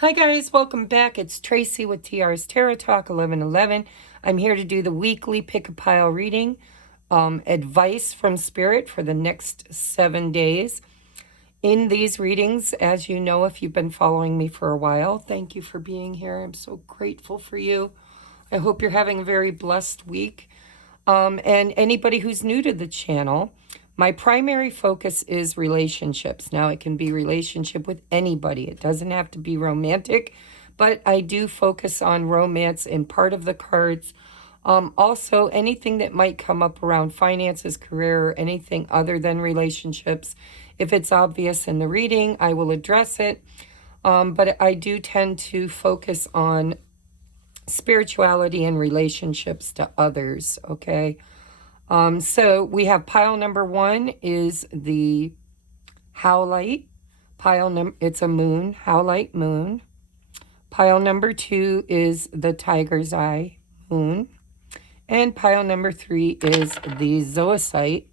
Hi guys, welcome back. It's Tracy with TR's Tarot Talk 1111. I'm here to do the weekly pick a pile reading, advice from Spirit for the next 7 days. In these readings, as you know, if you've been following me for a while, thank you for being here. I'm so grateful for you. I hope you're having a very blessed week. And anybody who's new to the channel, my primary focus is relationships. Now, it can be relationship with anybody. It doesn't have to be romantic, but I do focus on romance in part of the cards. Also, anything that might come up around finances, career, or anything other than relationships. If it's obvious in the reading, I will address it. But I do tend to focus on spirituality and relationships to others, okay? So we have pile number 1 is the Howlite. It's a moon, Howlite moon. Pile number 2 is the Tiger's Eye moon. And pile number 3 is the Zoisite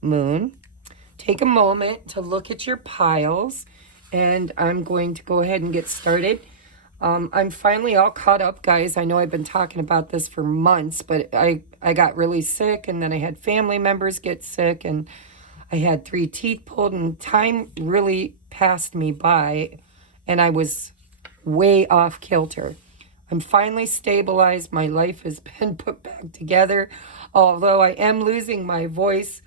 moon. Take a moment to look at your piles, and I'm going to go ahead and get started. I'm finally all caught up, guys. I know I've been talking about this for months, but I got really sick, and then I had family members get sick, and I had 3 teeth pulled, and time really passed me by, and I was way off kilter. I'm finally stabilized. My life has been put back together, although I am losing my voice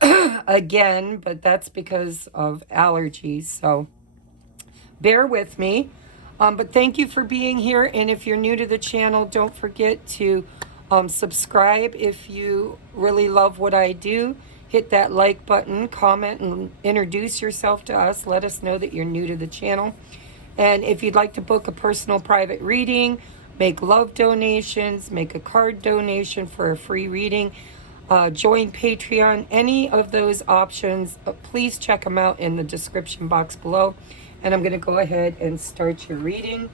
again, but that's because of allergies, so bear with me. But thank you for being here, and if you're new to the channel, don't forget to subscribe if you really love what I do. Hit that like button, comment, and introduce yourself to us. Let us know that you're new to the channel. And if you'd like to book a personal private reading, make love donations, make a card donation for a free reading, join Patreon, any of those options, please check them out in the description box below. And I'm going to go ahead and start your reading.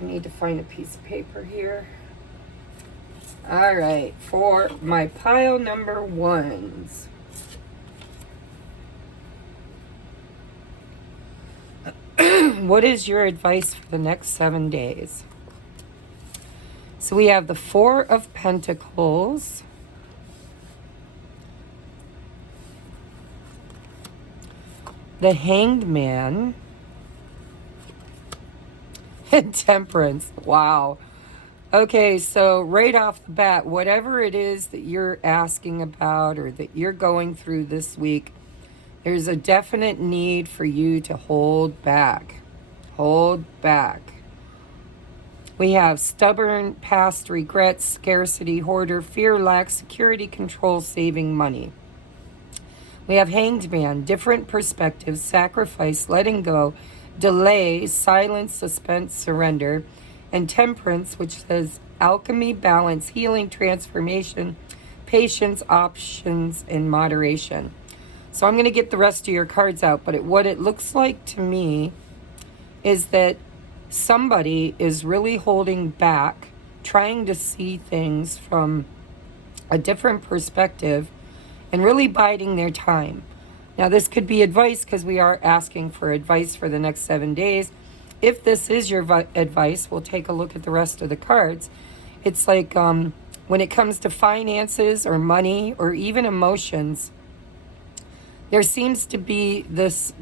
I need to find a piece of paper here. All right, for my pile number 1s. What is your advice for the next 7 days? So we have the 4 of Pentacles, the Hanged Man, and Temperance. Wow. Okay, so right off the bat, whatever it is that you're asking about or that you're going through this week, there's a definite need for you to hold back. Hold back. We have stubborn, past regrets, scarcity, hoarder, fear, lack, security, control, saving money. We have Hanged Man, different perspectives, sacrifice, letting go, delay, silence, suspense, surrender, and Temperance, which says alchemy, balance, healing, transformation, patience, options, and moderation. So I'm going to get the rest of your cards out, but what it looks like to me is that somebody is really holding back, trying to see things from a different perspective, and really biding their time. Now, this could be advice because we are asking for advice for the next 7 days. If this is your advice, we'll take a look at the rest of the cards. It's like when it comes to finances or money or even emotions, there seems to be this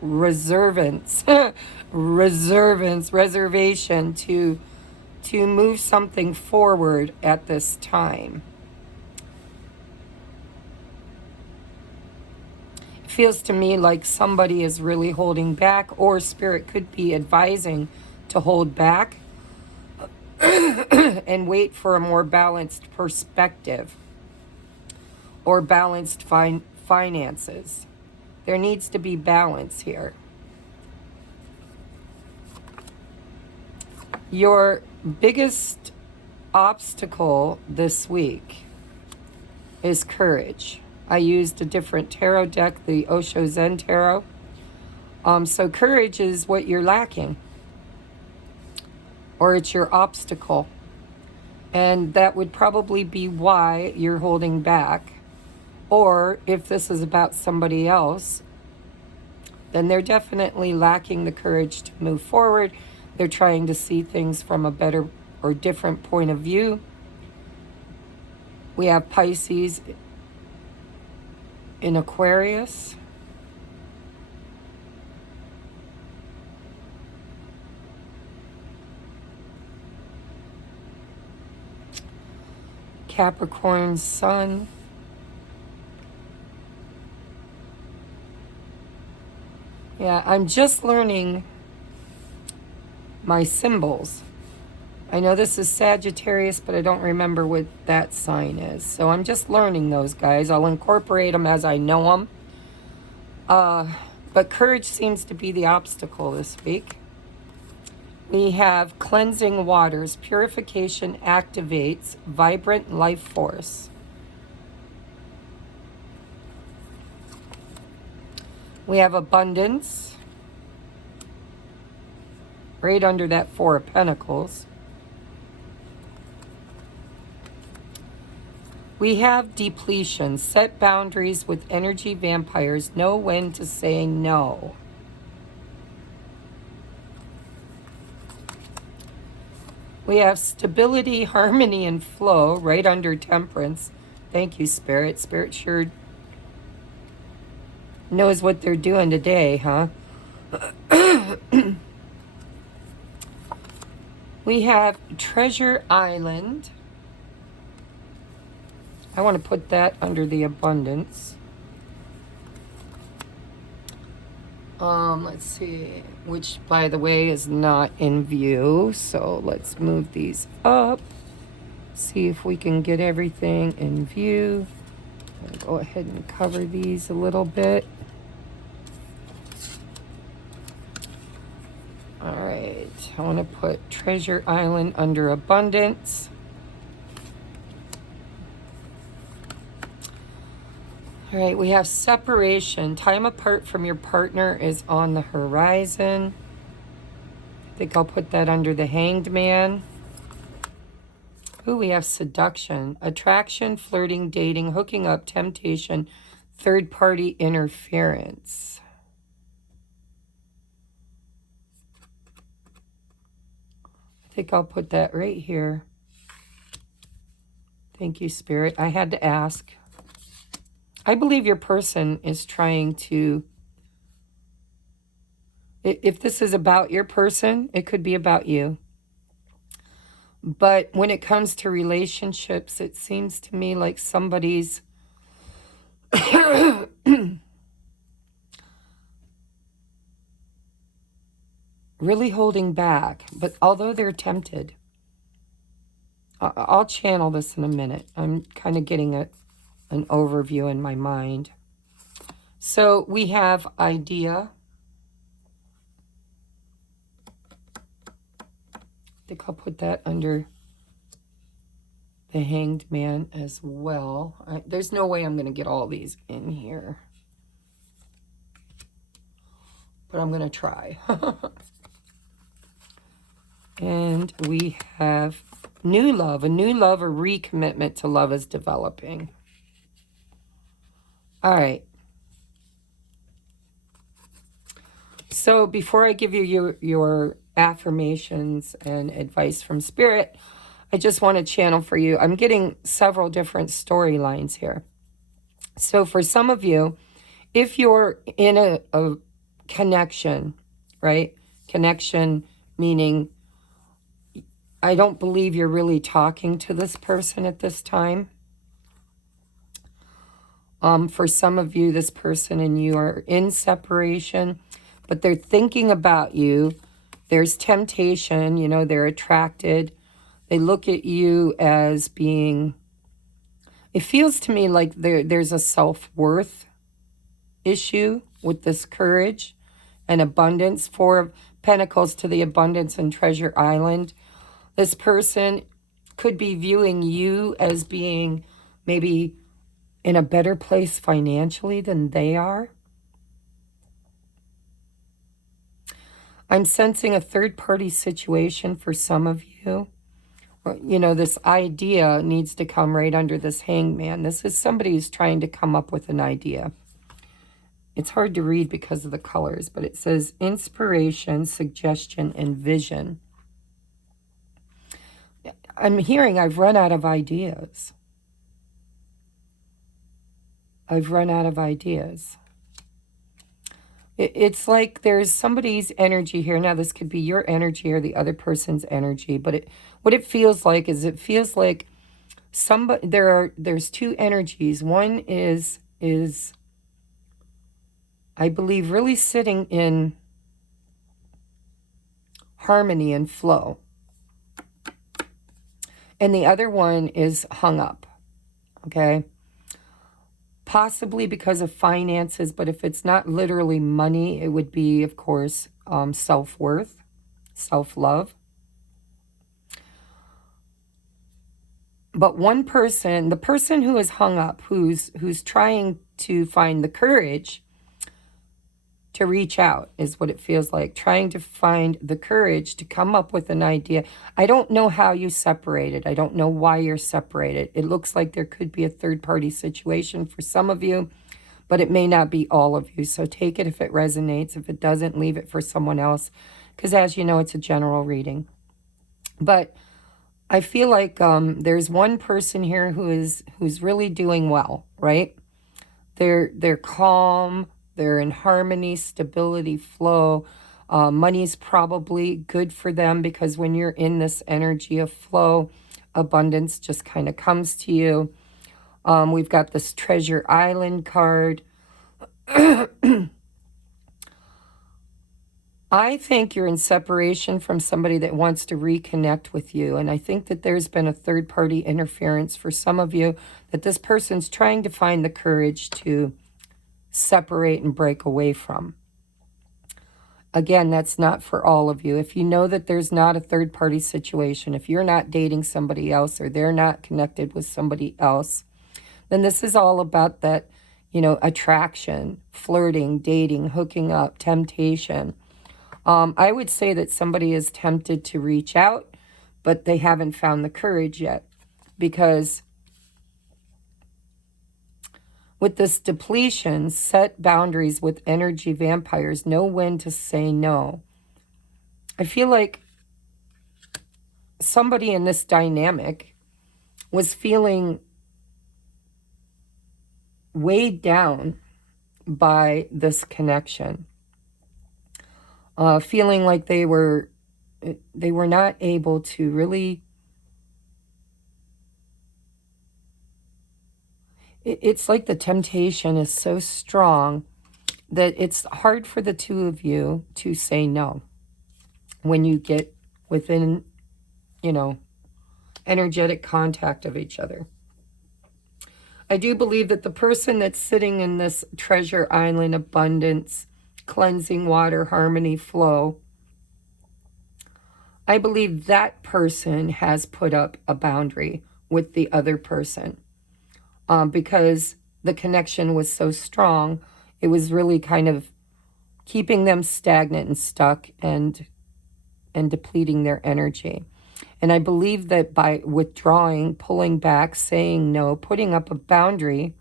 reservation to move something forward at this time. Feels to me like somebody is really holding back, or Spirit could be advising to hold back and wait for a more balanced perspective or balanced finances. There needs to be balance here. Your biggest obstacle this week is courage. I used a different tarot deck, the Osho Zen Tarot. So courage is what you're lacking, or it's your obstacle. And that would probably be why you're holding back. Or if this is about somebody else, then they're definitely lacking the courage to move forward. They're trying to see things from a better or different point of view. We have Pisces in Aquarius. Capricorn Sun. Yeah, I'm just learning my symbols. I know this is Sagittarius, but I don't remember what that sign is. So I'm just learning those, guys. I'll incorporate them as I know them. But courage seems to be the obstacle this week. We have cleansing waters. Purification activates vibrant life force. We have abundance. Right under that Four of Pentacles. We have depletion. Set boundaries with energy vampires. Know when to say no. We have stability, harmony, and flow right under Temperance. Thank you, Spirit. Spirit sure knows what they're doing today, huh? We have Treasure Island. I want to put that under the abundance. Let's see, which, by the way, is not in view. So let's move these up. See if we can get everything in view. I'll go ahead and cover these a little bit. All right, I want to put Treasure Island under abundance. All right, we have separation. Time apart from your partner is on the horizon. I think I'll put that under the Hanged Man. Ooh, we have seduction. Attraction, flirting, dating, hooking up, temptation, third-party interference. I think I'll put that right here. Thank you, Spirit. I had to ask. I believe your person is trying to, if this is about your person, it could be about you. But when it comes to relationships, it seems to me like somebody's really holding back. But although they're tempted, I'll channel this in a minute. I'm kind of getting an overview in my mind. So we have idea. I think I'll put that under the Hanged Man as well. There's no way I'm going to get all these in here, but I'm going to try. And we have new love. A new love or recommitment to love is developing. All right. So before I give you your affirmations and advice from Spirit, I just want to channel for you. I'm getting several different storylines here. So for some of you, if you're in a connection, right? Connection meaning I don't believe you're really talking to this person at this time. For some of you, this person and you are in separation, but they're thinking about you. There's temptation, you know, they're attracted. They look at you as being, it feels to me like there's a self-worth issue with this courage and abundance. Four of Pentacles to the abundance and Treasure Island. This person could be viewing you as being maybe in a better place financially than they are. I'm sensing a third-party situation for some of you. You know, this idea needs to come right under this Hangman. This is somebody who's trying to come up with an idea. it's hard to read because of the colors, but it says inspiration, suggestion, and vision. I'm hearing I've run out of ideas. I've run out of ideas. It's like there's somebody's energy here. Now, this could be your energy or the other person's energy, but what it feels like is it feels like somebody, there's two energies. One is I believe really sitting in harmony and flow. And the other one is hung up. Okay? Possibly because of finances, but if it's not literally money, it would be, of course, self-worth, self-love. But one person, the person who is hung up, who's trying to find the courage to reach out, is what it feels like. Trying to find the courage to come up with an idea. I don't know how you separated. I don't know why you're separated. It looks like there could be a third-party situation for some of you, but it may not be all of you. So take it if it resonates. If it doesn't, leave it for someone else. Because as you know, it's a general reading. But I feel like there's one person here who's really doing well, right? They're calm. They're in harmony, stability, flow. Money's probably good for them because when you're in this energy of flow, abundance just kind of comes to you. We've got this Treasure Island card. I think you're in separation from somebody that wants to reconnect with you. And I think that there's been a third-party interference for some of you, that this person's trying to find the courage to separate and break away from. Again, that's not for all of you. If you know that there's not a third-party situation, if you're not dating somebody else or they're not connected with somebody else, then this is all about that, attraction, flirting, dating, hooking up, temptation. I would say that somebody is tempted to reach out, but they haven't found the courage yet, because with this depletion, set boundaries with energy vampires. Know when to say no. I feel like somebody in this dynamic was feeling weighed down by this connection. Feeling like they were not able to really... It's like the temptation is so strong that it's hard for the two of you to say no when you get within, energetic contact of each other. I do believe that the person that's sitting in this Treasure Island, abundance, cleansing water, harmony, flow, I believe that person has put up a boundary with the other person. Because the connection was so strong, it was really kind of keeping them stagnant and stuck and depleting their energy. And I believe that by withdrawing, pulling back, saying no, putting up a boundary,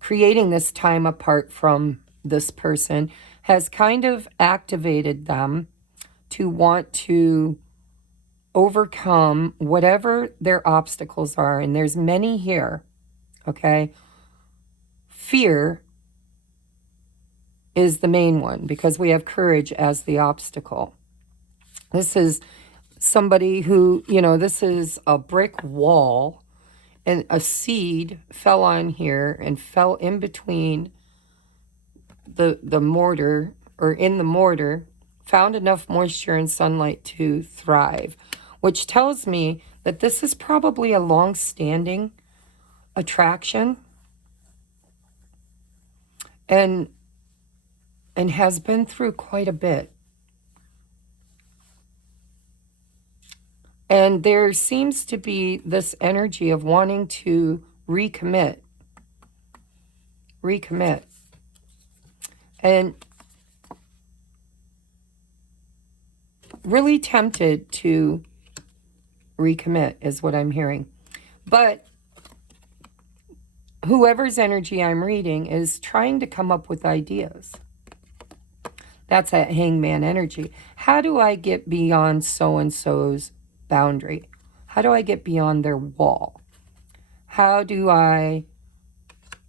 creating this time apart from this person has kind of activated them to want to overcome whatever their obstacles are. And there's many here, okay? Fear is the main one because we have courage as the obstacle. This is somebody who, this is a brick wall, and a seed fell on here and fell in between the mortar, or in the mortar, found enough moisture and sunlight to thrive, which tells me that this is probably a long-standing attraction and has been through quite a bit. And there seems to be this energy of wanting to recommit. And really tempted to recommit is what I'm hearing. But whoever's energy I'm reading is trying to come up with ideas. That's that hangman energy. How do I get beyond so-and-so's boundary? How do I get beyond their wall? How do I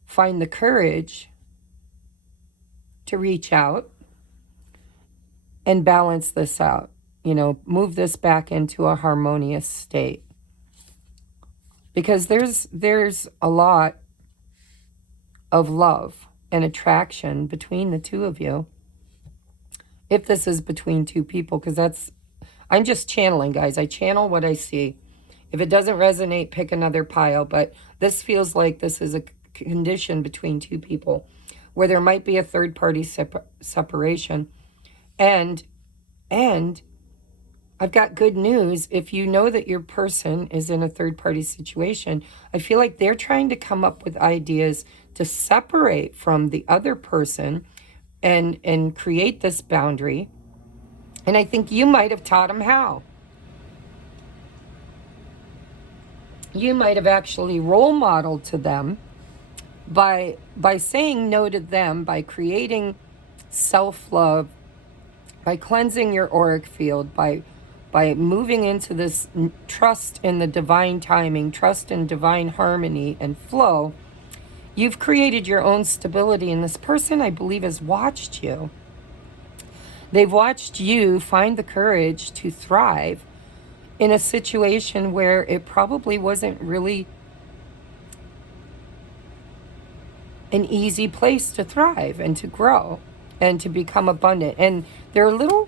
find the courage to reach out and balance this out? You know, move this back into a harmonious state. Because there's a lot of love and attraction between the two of you. If this is between two people, because I'm just channeling, guys. I channel what I see. If it doesn't resonate, pick another pile. But this feels like this is a condition between two people where there might be a third-party separation. And I've got good news. If you know that your person is in a third-party situation, I feel like they're trying to come up with ideas to separate from the other person and create this boundary. And I think you might have taught them how. You might have actually role modeled to them by saying no to them, by creating self-love, by cleansing your auric field, by moving into this trust in the divine timing, trust in divine harmony and flow. You've created your own stability, and this person, I believe, has watched you. They've watched you find the courage to thrive in a situation where it probably wasn't really an easy place to thrive and to grow and to become abundant. And they're a little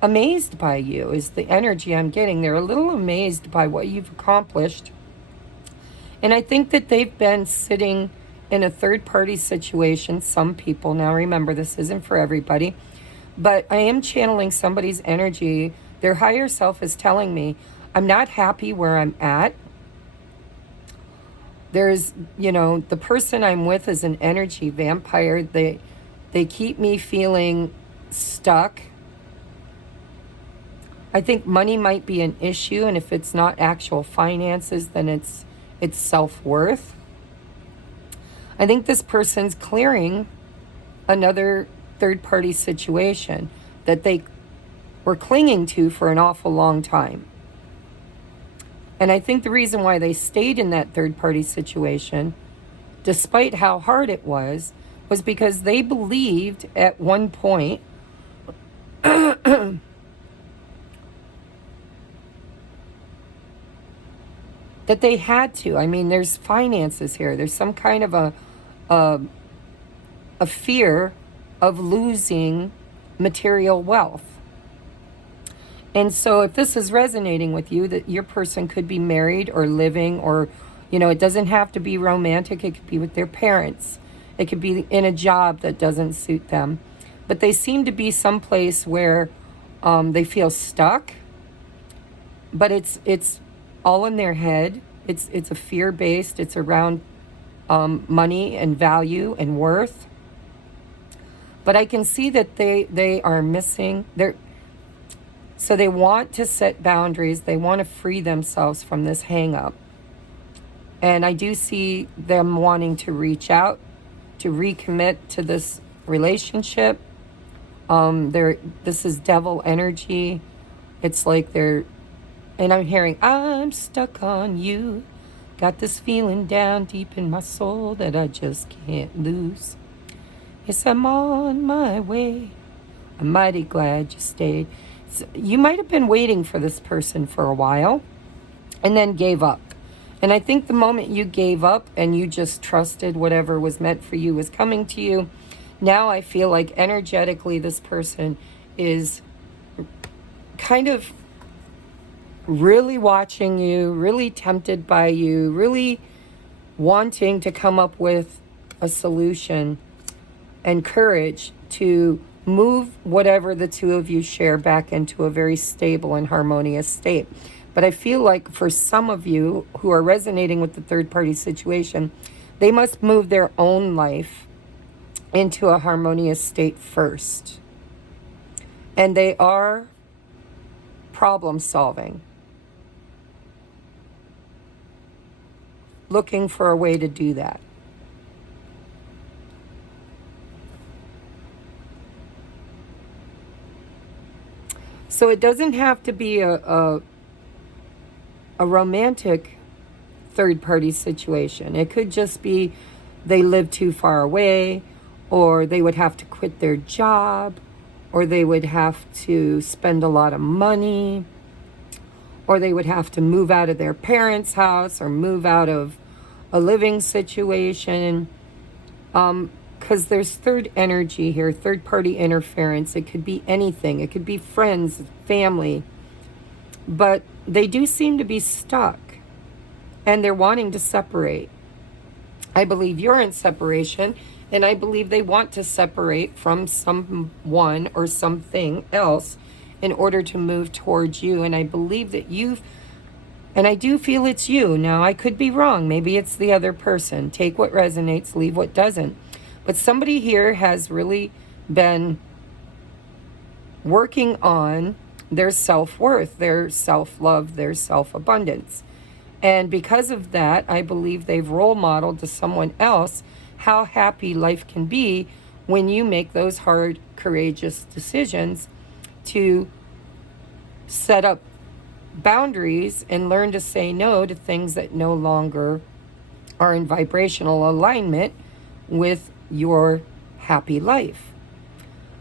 amazed by you, is the energy I'm getting. They're a little amazed by what you've accomplished. And I think that they've been sitting in a third-party situation, some people. Now remember, this isn't for everybody. But I am channeling somebody's energy. Their higher self is telling me, I'm not happy where I'm at. There's, you know, the person I'm with is an energy vampire. They keep me feeling stuck. I think money might be an issue, and if it's not actual finances, then it's self-worth. I think this person's clearing another third-party situation that they were clinging to for an awful long time. And I think the reason why they stayed in that third-party situation, despite how hard it was because they believed at one point that they had to. I mean, there's finances here. There's some kind of a fear of losing material wealth. And so if this is resonating with you, that your person could be married or living, or, you know, it doesn't have to be romantic. It could be with their parents. It could be in a job that doesn't suit them. But they seem to be someplace where they feel stuck. But it's all in their head. It's a fear-based. It's around money and value and worth. But I can see that they are missing. So they want to set boundaries. They want to free themselves from this hang-up. And I do see them wanting to reach out, to recommit to this relationship. This is devil energy. It's like and I'm hearing, I'm stuck on you. Got this feeling down deep in my soul that I just can't lose. Yes, I'm on my way. I'm mighty glad you stayed. So you might have been waiting for this person for a while and then gave up. And I think the moment you gave up and you just trusted whatever was meant for you was coming to you, now I feel like energetically this person is kind of really watching you, really tempted by you, really wanting to come up with a solution and courage to move whatever the two of you share back into a very stable and harmonious state. But I feel like for some of you who are resonating with the third-party situation, they must move their own life into a harmonious state first. And they are problem solving, looking for a way to do that. So it doesn't have to be a romantic third party situation. It could just be they live too far away, or they would have to quit their job, or they would have to spend a lot of money, or they would have to move out of their parents' house or move out of a living situation. Because there's third energy here, third party interference. It could be anything, it could be friends, family, but they do seem to be stuck and they're wanting to separate. I believe you're in separation, and I believe they want to separate from someone or something else in order to move towards you. And I believe that and I do feel it's you. Now, I could be wrong. Maybe it's the other person. Take what resonates, leave what doesn't. But somebody here has really been working on their self-worth, their self-love, their self-abundance. And because of that, I believe they've role modeled to someone else how happy life can be when you make those hard, courageous decisions to set up boundaries and learn to say no to things that no longer are in vibrational alignment with your happy life.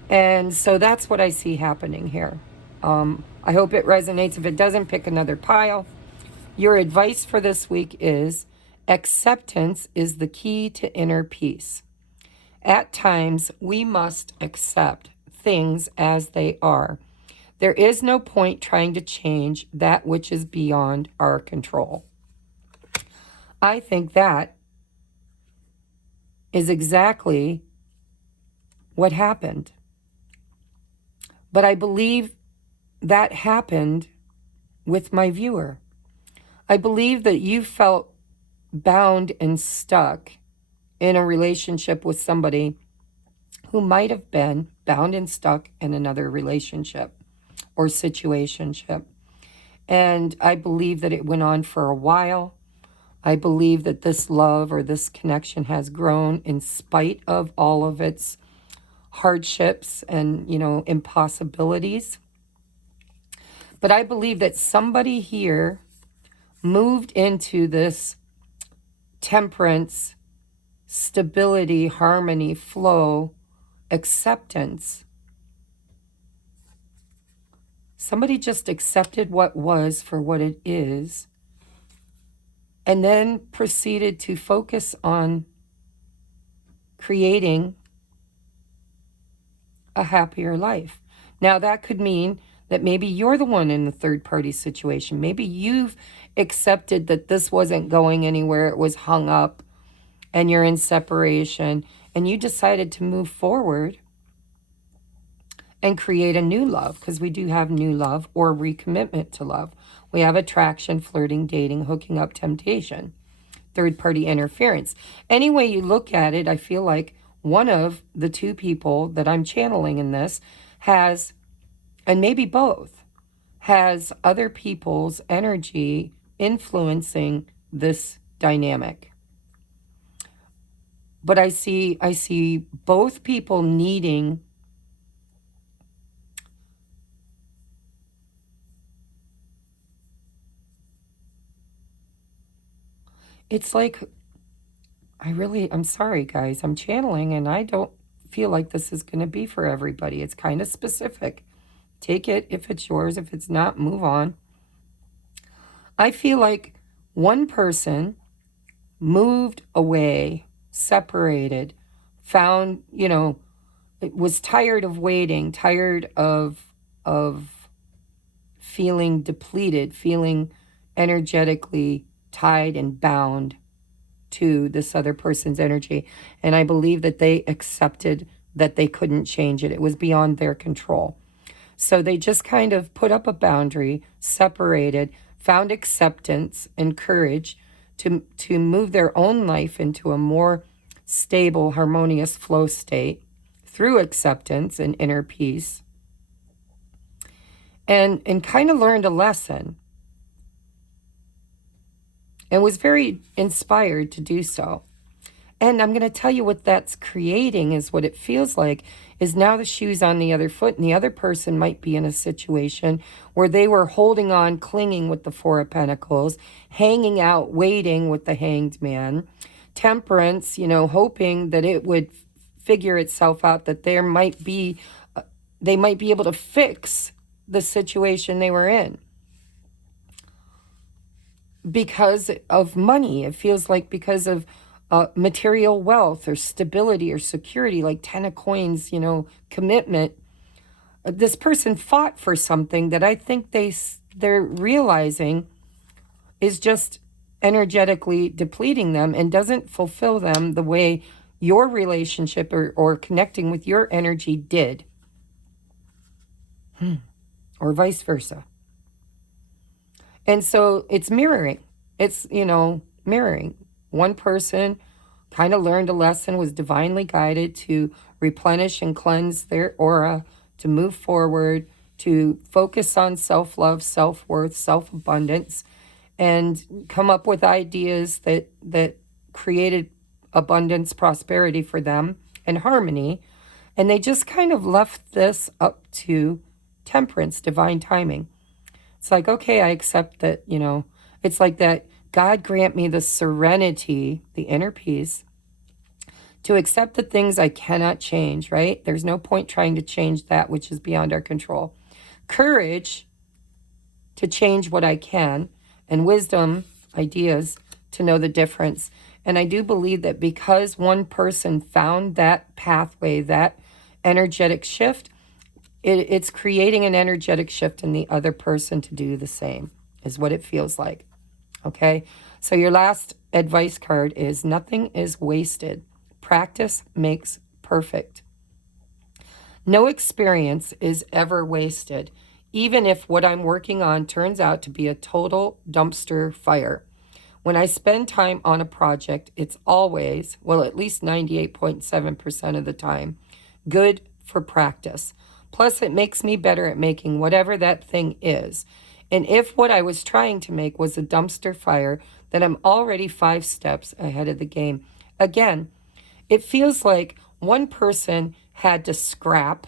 And so that's what I see happening here. I hope it resonates. If it doesn't, pick another pile. Your advice for this week is acceptance is the key to inner peace. At times, we must accept things as they are. There is no point trying to change that which is beyond our control. I think that is exactly what happened. But I believe that happened with my viewer. I believe that you felt bound and stuck in a relationship with somebody who might have been bound and stuck in another relationship or situationship. And I believe that it went on for a while. I believe that this love or this connection has grown in spite of all of its hardships and, impossibilities. But I believe that somebody here moved into this temperance, stability, harmony, flow, acceptance. Somebody just accepted what was for what it is, and then proceeded to focus on creating a happier life. Now, that could mean that maybe you're the one in the third party situation. Maybe you've accepted that this wasn't going anywhere, it was hung up, and you're in separation, and you decided to move forward and create a new love, because we do have new love or recommitment to love. We have attraction, flirting, dating, hooking up, temptation, third party interference. Any way you look at it, I feel like one of the two people that I'm channeling in this has, and maybe both, has other people's energy influencing this dynamic. But I see both people needing it's like, I'm sorry, guys. I'm channeling, and I don't feel like this is going to be for everybody. It's kind of specific. Take it if it's yours. If it's not, move on. I feel like one person moved away, separated, found, was tired of waiting, tired of feeling depleted, feeling energetically tied and bound to this other person's energy. And I believe that they accepted that they couldn't change it. It was beyond their control. So they just kind of put up a boundary, separated, found acceptance and courage to move their own life into a more stable, harmonious flow state through acceptance and inner peace. And kind of learned a lesson, and was very inspired to do so. And I'm going to tell you what that's creating is what it feels like is now the shoe's on the other foot, and the other person might be in a situation where they were holding on, clinging with the Four of Pentacles, hanging out, waiting with the Hanged Man. Temperance, hoping that it would figure itself out, that they might be able to fix the situation they were in. Because of money, it feels like because of material wealth or stability or security, like Ten of Coins, commitment. This person fought for something that I think they're realizing is just energetically depleting them and doesn't fulfill them the way your relationship or connecting with your energy did. Or vice versa. And so it's mirroring. It's, mirroring. One person kind of learned a lesson, was divinely guided to replenish and cleanse their aura, to move forward, to focus on self-love, self-worth, self-abundance, and come up with ideas that created abundance, prosperity for them, and harmony. And they just kind of left this up to temperance, divine timing. It's like, okay, I accept that, it's like that God grant me the serenity, the inner peace, to accept the things I cannot change, right? There's no point trying to change that which is beyond our control. Courage to change what I can, and wisdom, ideas, to know the difference. And I do believe that because one person found that pathway, that energetic shift, it's creating an energetic shift in the other person to do the same, is what it feels like. Okay? So your last advice card is nothing is wasted. Practice makes perfect. No experience is ever wasted, even if what I'm working on turns out to be a total dumpster fire. When I spend time on a project, it's always, well, at least 98.7% of the time, good for practice. Plus, it makes me better at making whatever that thing is. And if what I was trying to make was a dumpster fire, then I'm already 5 steps ahead of the game. Again, it feels like one person had to scrap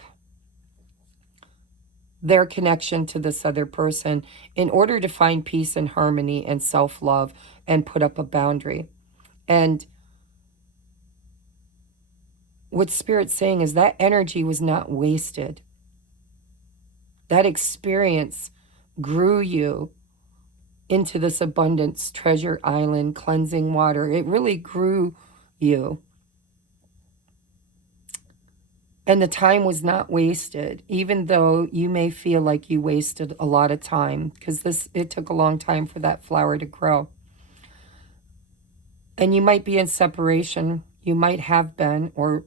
their connection to this other person in order to find peace and harmony and self-love and put up a boundary. And what Spirit's saying is that energy was not wasted. That experience grew you into this abundance, treasure island, cleansing water. It really grew you. And the time was not wasted, even though you may feel like you wasted a lot of time, because it took a long time for that flower to grow. And you might be in separation. You might have been or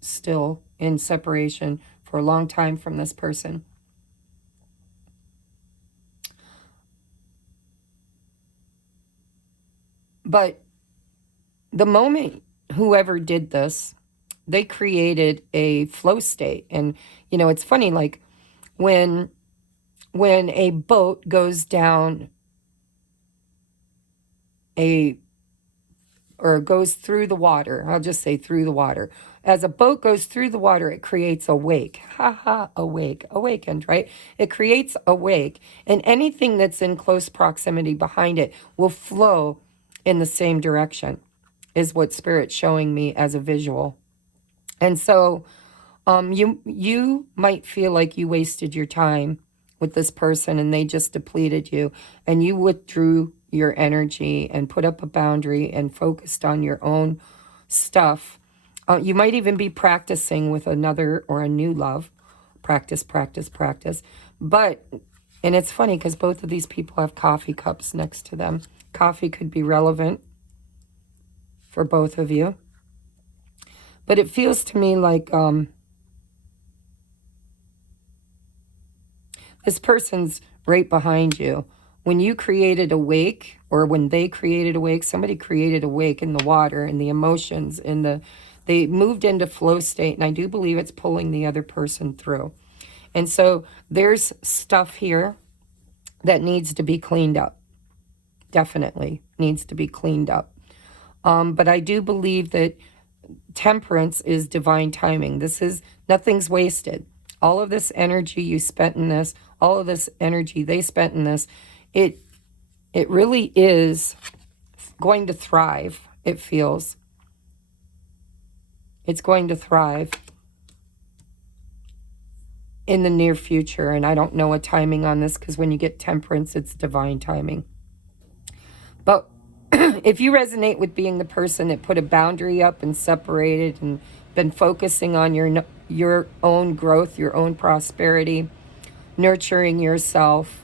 still in separation for a long time from this person. But the moment whoever did this, they created a flow state. And, it's funny, like when a boat goes down or goes through the water, I'll just say through the water. As a boat goes through the water, it creates a wake. Awake, awakened, right? It creates a wake. And anything that's in close proximity behind it will flow in the same direction, is what Spirit's showing me as a visual. And so you might feel like you wasted your time with this person and they just depleted you, and you withdrew your energy and put up a boundary and focused on your own stuff. You might even be practicing with another or a new love. Practice. But, and it's funny because both of these people have coffee cups next to them. Coffee could be relevant for both of you. But it feels to me like this person's right behind you. When you created a wake, or when they created a wake, somebody created a wake in the water, in the emotions, they moved into flow state, and I do believe it's pulling the other person through. And so there's stuff here that needs to be cleaned up. Definitely needs to be cleaned up. But I do believe that Temperance is divine timing. This is, nothing's wasted. All of this energy you spent in this, all of this energy they spent in this, it really is going to thrive, it feels. It's going to thrive in the near future. And I don't know a timing on this, because when you get temperance, it's divine timing. But if you resonate with being the person that put a boundary up and separated and been focusing on your own growth, your own prosperity, nurturing yourself,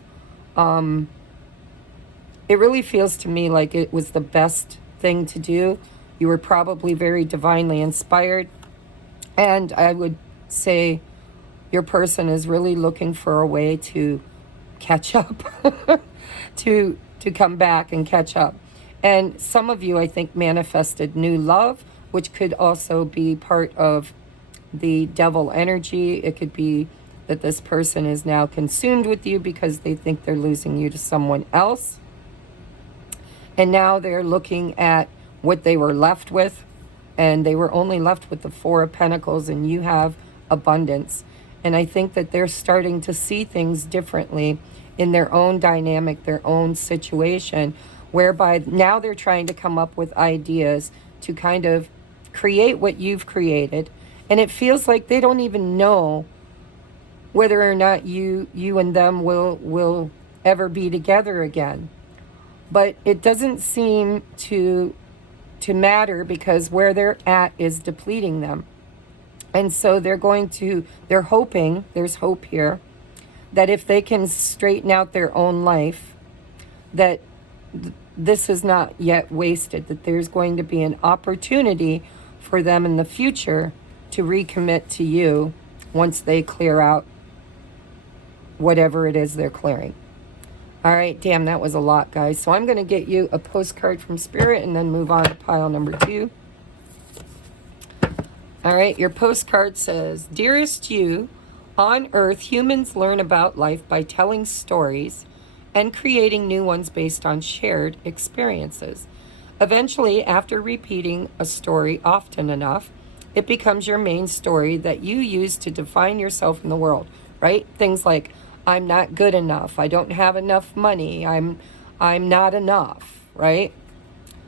it really feels to me like it was the best thing to do. You were probably very divinely inspired. And I would say your person is really looking for a way to catch up, to come back and catch up. And some of you, I think, manifested new love, which could also be part of the devil energy. It could be that this person is now consumed with you because they think they're losing you to someone else. And now they're looking at what they were left with, and they were only left with the Four of Pentacles, and you have abundance. And I think that they're starting to see things differently in their own dynamic, their own situation, whereby now they're trying to come up with ideas to kind of create what you've created. And it feels like they don't even know whether or not you and them will ever be together again. But it doesn't seem to matter, because where they're at is depleting them. And so they're hoping, there's hope here, that if they can straighten out their own life, that this is not yet wasted, that there's going to be an opportunity for them in the future to recommit to you once they clear out whatever it is they're clearing. All right, damn, that was a lot, guys. So I'm going to get you a postcard from Spirit and then move on to pile number 2. All right, your postcard says, Dearest you, on Earth, humans learn about life by telling stories and creating new ones based on shared experiences. Eventually, after repeating a story often enough, it becomes your main story that you use to define yourself in the world, right? Things like, I'm not good enough, I don't have enough money, I'm not enough, right?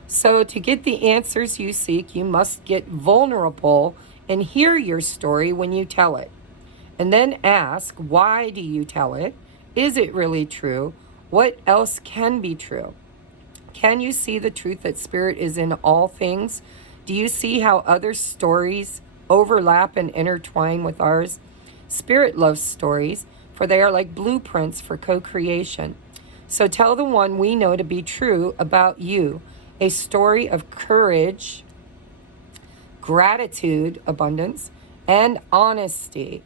So to get the answers you seek, you must get vulnerable and hear your story when you tell it. And then ask, why do you tell it? Is it really true? What else can be true? Can you see the truth that Spirit is in all things? Do you see how other stories overlap and intertwine with ours? Spirit loves stories, for they are like blueprints for co-creation. So tell the one we know to be true about you, a story of courage, gratitude, abundance, and honesty,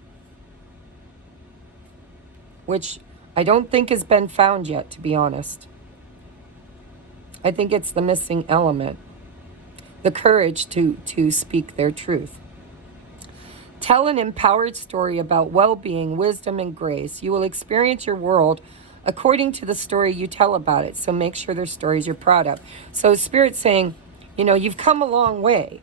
which I don't think has been found yet, to be honest. I think it's the missing element, the courage to speak their truth. Tell an empowered story about well-being, wisdom, and grace. You will experience your world according to the story you tell about it. So make sure they're stories you're proud of. So Spirit's saying, you've come a long way,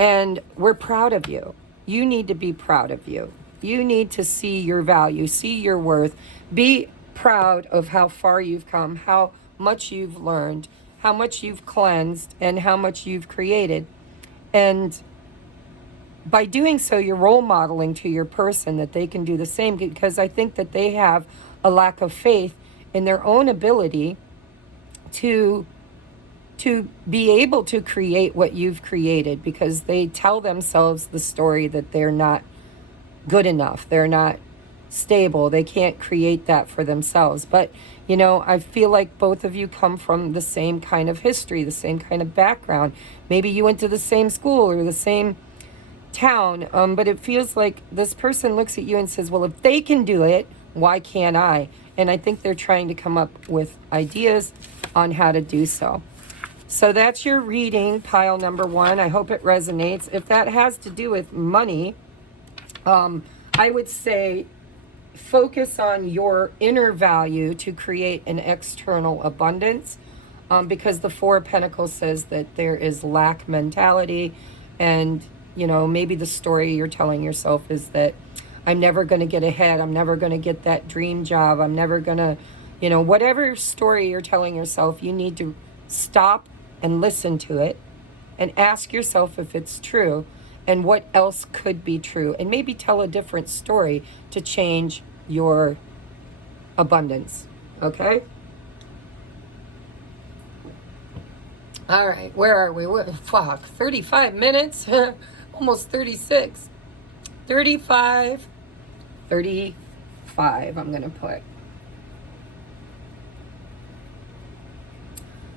and we're proud of you. You need to be proud of you. You need to see your value, see your worth. Be proud of how far you've come, how much you've learned, how much you've cleansed, and how much you've created. And by doing so, you're role modeling to your person that they can do the same, because I think that they have a lack of faith in their own ability to be able to create what you've created, because they tell themselves the story that they're not good enough, they're not stable, they can't create that for themselves. But I feel like both of you come from the same kind of history, the same kind of background. Maybe you went to the same school or the same town, but it feels like this person looks at you and says, well, if they can do it, why can't I? And I think they're trying to come up with ideas on how to do so. So that's your reading, pile number 1. I hope it resonates. If that has to do with money, I would say focus on your inner value to create an external abundance. because the Four of Pentacles says that there is lack mentality. And, you know, maybe the story you're telling yourself is that I'm never going to get ahead. I'm never going to get that dream job. I'm never going to, you know, whatever story you're telling yourself, you need to stop and listen to it and ask yourself if it's true and what else could be true. And maybe tell a different story to change your abundance. Okay? All right, where are we? Fuck, 35 minutes? Almost 36. 35. 35, I'm going to put.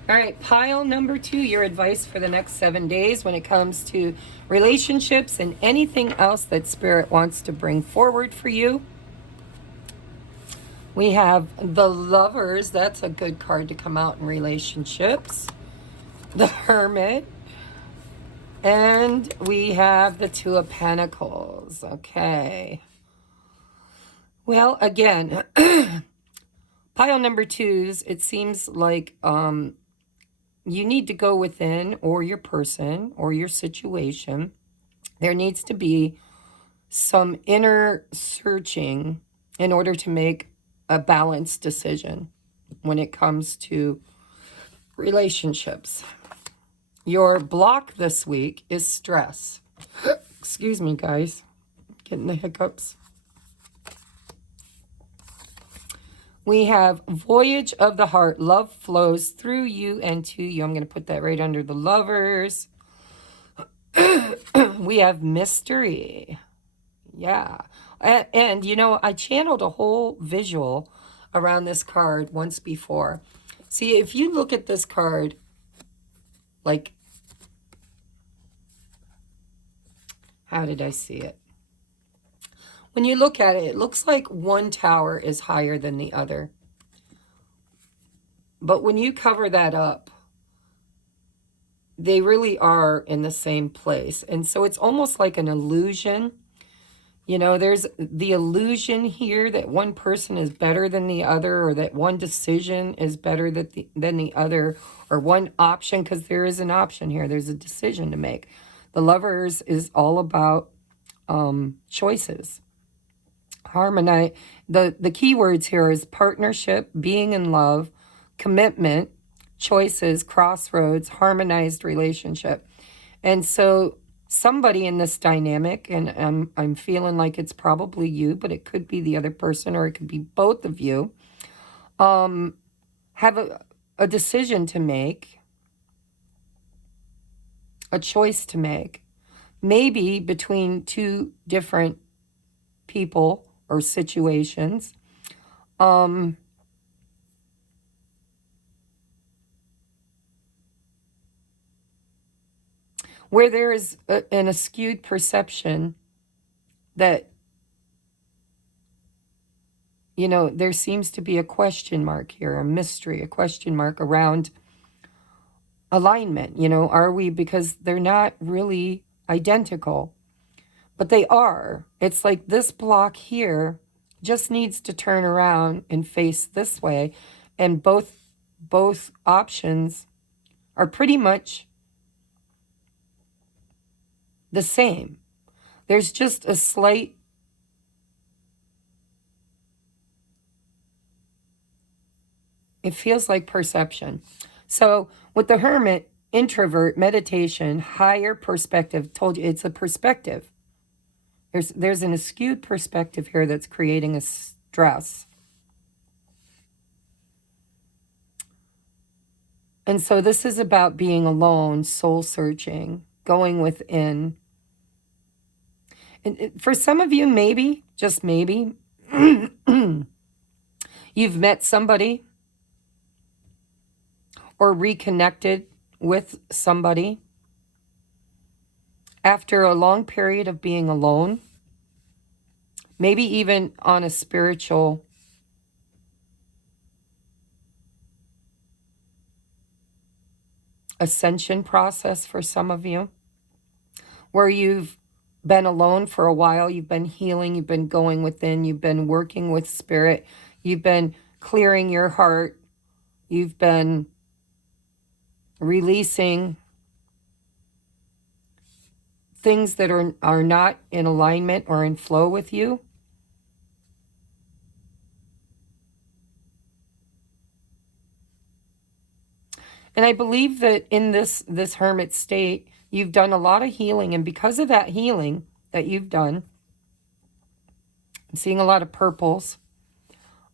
All right, pile number 2, your advice for the next 7 days when it comes to relationships and anything else that Spirit wants to bring forward for you. We have the Lovers. That's a good card to come out in relationships. The Hermit. And we have the Two of Pentacles. Okay. Well, again, pile number 2s, it seems like you need to go within, or your person or your situation. There needs to be some inner searching in order to make a balanced decision when it comes to relationships. Your block this week is stress. Excuse me, guys. Getting the hiccups. We have Voyage of the Heart. Love flows through you and to you. I'm going to put that right under the Lovers. We have Mystery. Yeah. And, you know, I channeled a whole visual around this card once before. See, if you look at this card, like, how did I see it? When you look at it, it looks like one tower is higher than the other. But when you cover that up, they really are in the same place. And so it's almost like an illusion. You know, there's the illusion here that one person is better than the other, or that one decision is better than the other, or one option, because there is an option here. There's a decision to make. The Lovers is all about choices. Harmonize. The key words here is partnership, being in love, commitment, choices, crossroads, harmonized relationship. And so somebody in this dynamic, and I'm feeling like it's probably you, but it could be the other person, or it could be both of you, have a decision to make, a choice to make, maybe between two different people or situations. Where there is an skewed perception that, you know, there seems to be a question mark here, a mystery, a question mark around alignment. You know, are we, because they're not really identical, but they are. It's like this block here just needs to turn around and face this way, and both options are pretty much the same. There's just a slight it feels like perception. So with the Hermit, introvert, meditation, higher perspective, told you it's a perspective. There's an skewed perspective here that's creating a stress. And so this is about being alone, soul searching, going within. And for some of you, maybe, just maybe, you've met somebody or reconnected with somebody after a long period of being alone, maybe even on a spiritual ascension process for some of you, where you've been alone for a while, you've been healing, you've been going within, you've been working with spirit, you've been clearing your heart, you've been releasing things that are not in alignment or in flow with you. And I believe that in this hermit state, you've done a lot of healing. And because of that healing that you've done, I'm seeing a lot of purples,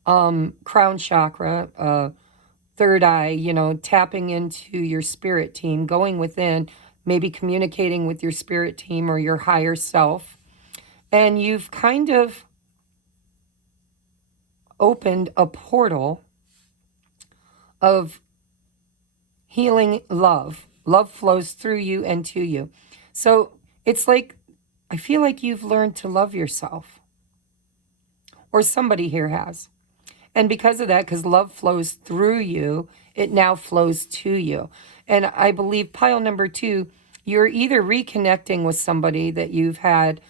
crown chakra, third eye, you know, tapping into your spirit team, going within, maybe communicating with your spirit team or your higher self. And you've kind of opened a portal of healing love. Love flows through you and to you. So it's like, I feel like you've learned to love yourself. Or somebody here has. And because of that, because love flows through you, it now flows to you. And I believe pile number 2, you're either reconnecting with somebody that you've had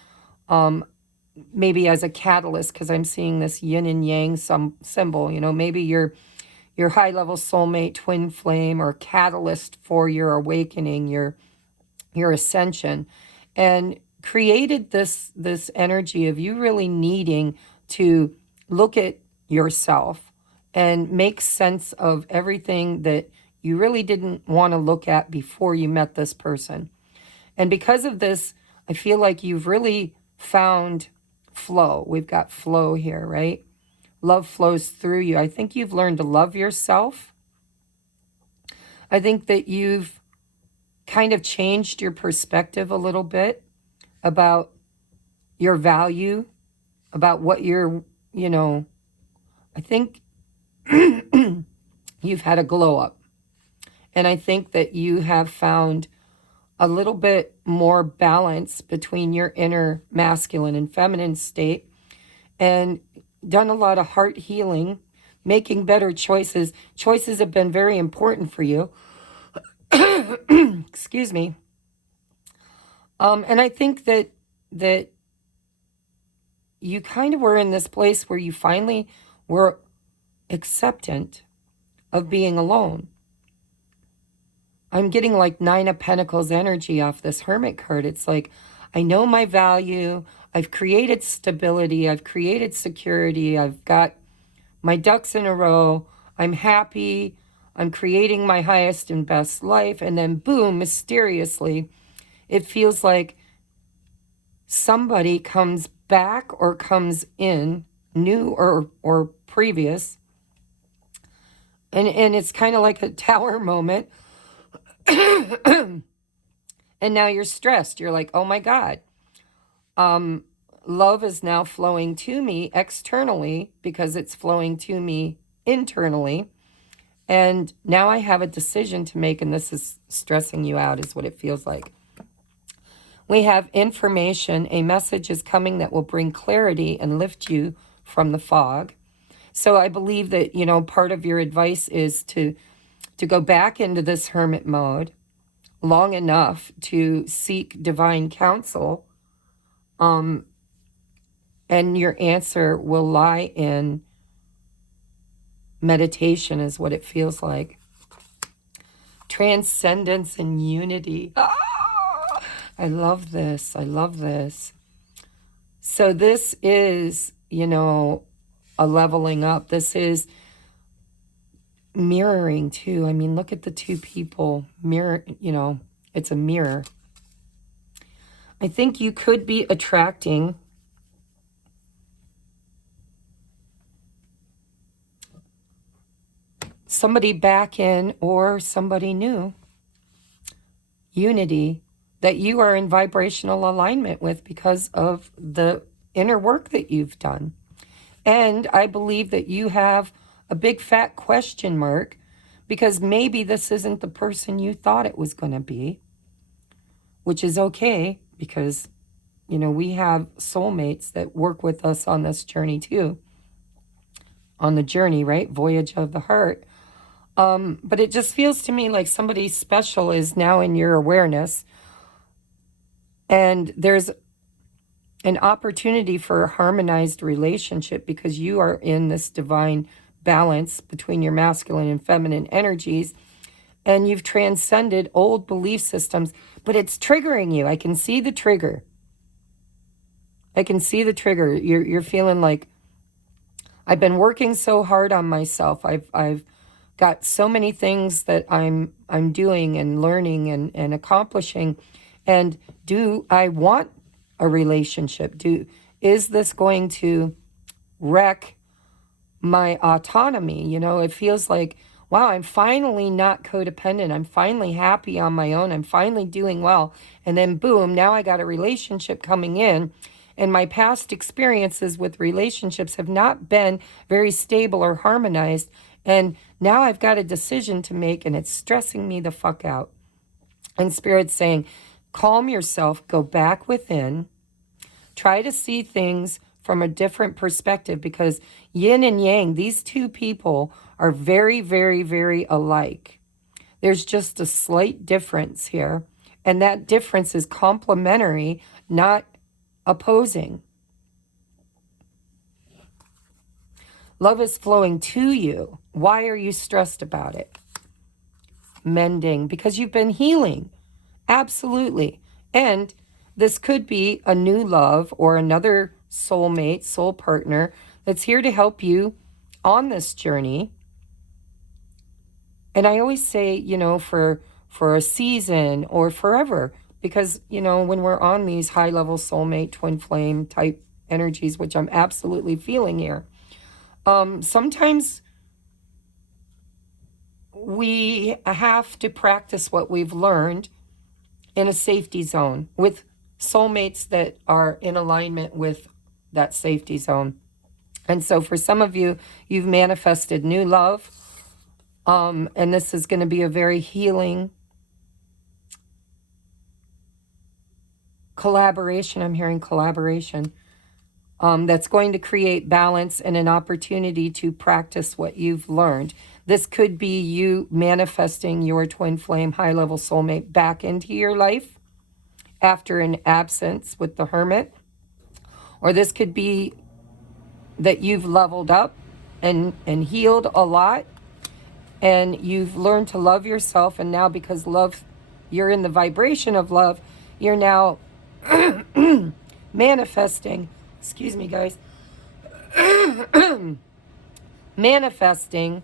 maybe as a catalyst, because I'm seeing this yin and yang symbol, you know, maybe your high-level soulmate, twin flame, or catalyst for your awakening, your ascension, and created this energy of you really needing to look at yourself and make sense of everything that you really didn't want to look at before you met this person. And because of this, I feel like you've really found flow. We've got flow here, right? Love flows through you. I think you've learned to love yourself. I think that you've kind of changed your perspective a little bit about your value, about what you're, you know, I think you've had a glow up. And I think that you have found a little bit more balance between your inner masculine and feminine state, and done a lot of heart healing, making better choices. Choices have been very important for you. Excuse me. And I think that you kind of were in this place where you finally were acceptant of being alone. I'm getting like 9 of Pentacles energy off this Hermit card. It's like, I know my value. I've created stability. I've created security. I've got my ducks in a row. I'm happy. I'm creating my highest and best life. And then boom, mysteriously, it feels like somebody comes back or comes in, new or previous. And it's kind of like a tower moment. And now you're stressed. You're like, oh my God. Love is now flowing to me externally because it's flowing to me internally. And now I have a decision to make, and this is stressing you out, is what it feels like. We have information. A message is coming that will bring clarity and lift you from the fog. So I believe that, you know, part of your advice is to go back into this hermit mode long enough to seek divine counsel. And your answer will lie in meditation, is what it feels like. Transcendence and unity. Ah, I love this. I love this. So this is, you know, a leveling up. This is mirroring too. I mean, look at the 2 people. Mirror, you know, it's a mirror. I think you could be attracting somebody back in or somebody new. Unity that you are in vibrational alignment with because of the inner work that you've done. And I believe that you have a big fat question mark because maybe this isn't the person you thought it was going to be, which is okay because, you know, we have soulmates that work with us on this journey too. On the journey, right? Voyage of the heart. But it just feels to me like somebody special is now in your awareness. And there's an opportunity for a harmonized relationship because you are in this divine balance between your masculine and feminine energies. and you've transcended old belief systems, but it's triggering you. I can see the trigger. I can see the trigger. You're feeling like, I've been working so hard on myself. I've got so many things that I'm doing and learning and accomplishing. And do I want a relationship? Is this going to wreck my autonomy? You know, it feels like, wow, I'm finally not codependent. I'm finally happy on my own. I'm finally doing well. And then boom, now I got a relationship coming in. And my past experiences with relationships have not been very stable or harmonized. And now I've got a decision to make, and it's stressing me the fuck out. And Spirit's saying, calm yourself, go back within, try to see things from a different perspective, because yin and yang, these two people are very, very, very alike. There's just a slight difference here. And that difference is complementary, not opposing. Love is flowing to you. Why are you stressed about it? Mending, because you've been healing. Absolutely. And this could be a new love or another soulmate, soul partner that's here to help you on this journey. And I always say, you know, for a season or forever, because, you know, when we're on these high-level soulmate, twin flame type energies, which I'm absolutely feeling here, sometimes we have to practice what we've learned in a safety zone with soulmates that are in alignment with that safety zone. And so for some of you, you've manifested new love, and this is going to be a very healing collaboration. I'm hearing collaboration. That's going to create balance and an opportunity to practice what you've learned. This could be you manifesting your twin flame high-level soulmate back into your life after an absence with the Hermit. Or this could be that you've leveled up and healed a lot, and you've learned to love yourself, and now because love, you're in the vibration of love, you're now manifesting, excuse me guys, manifesting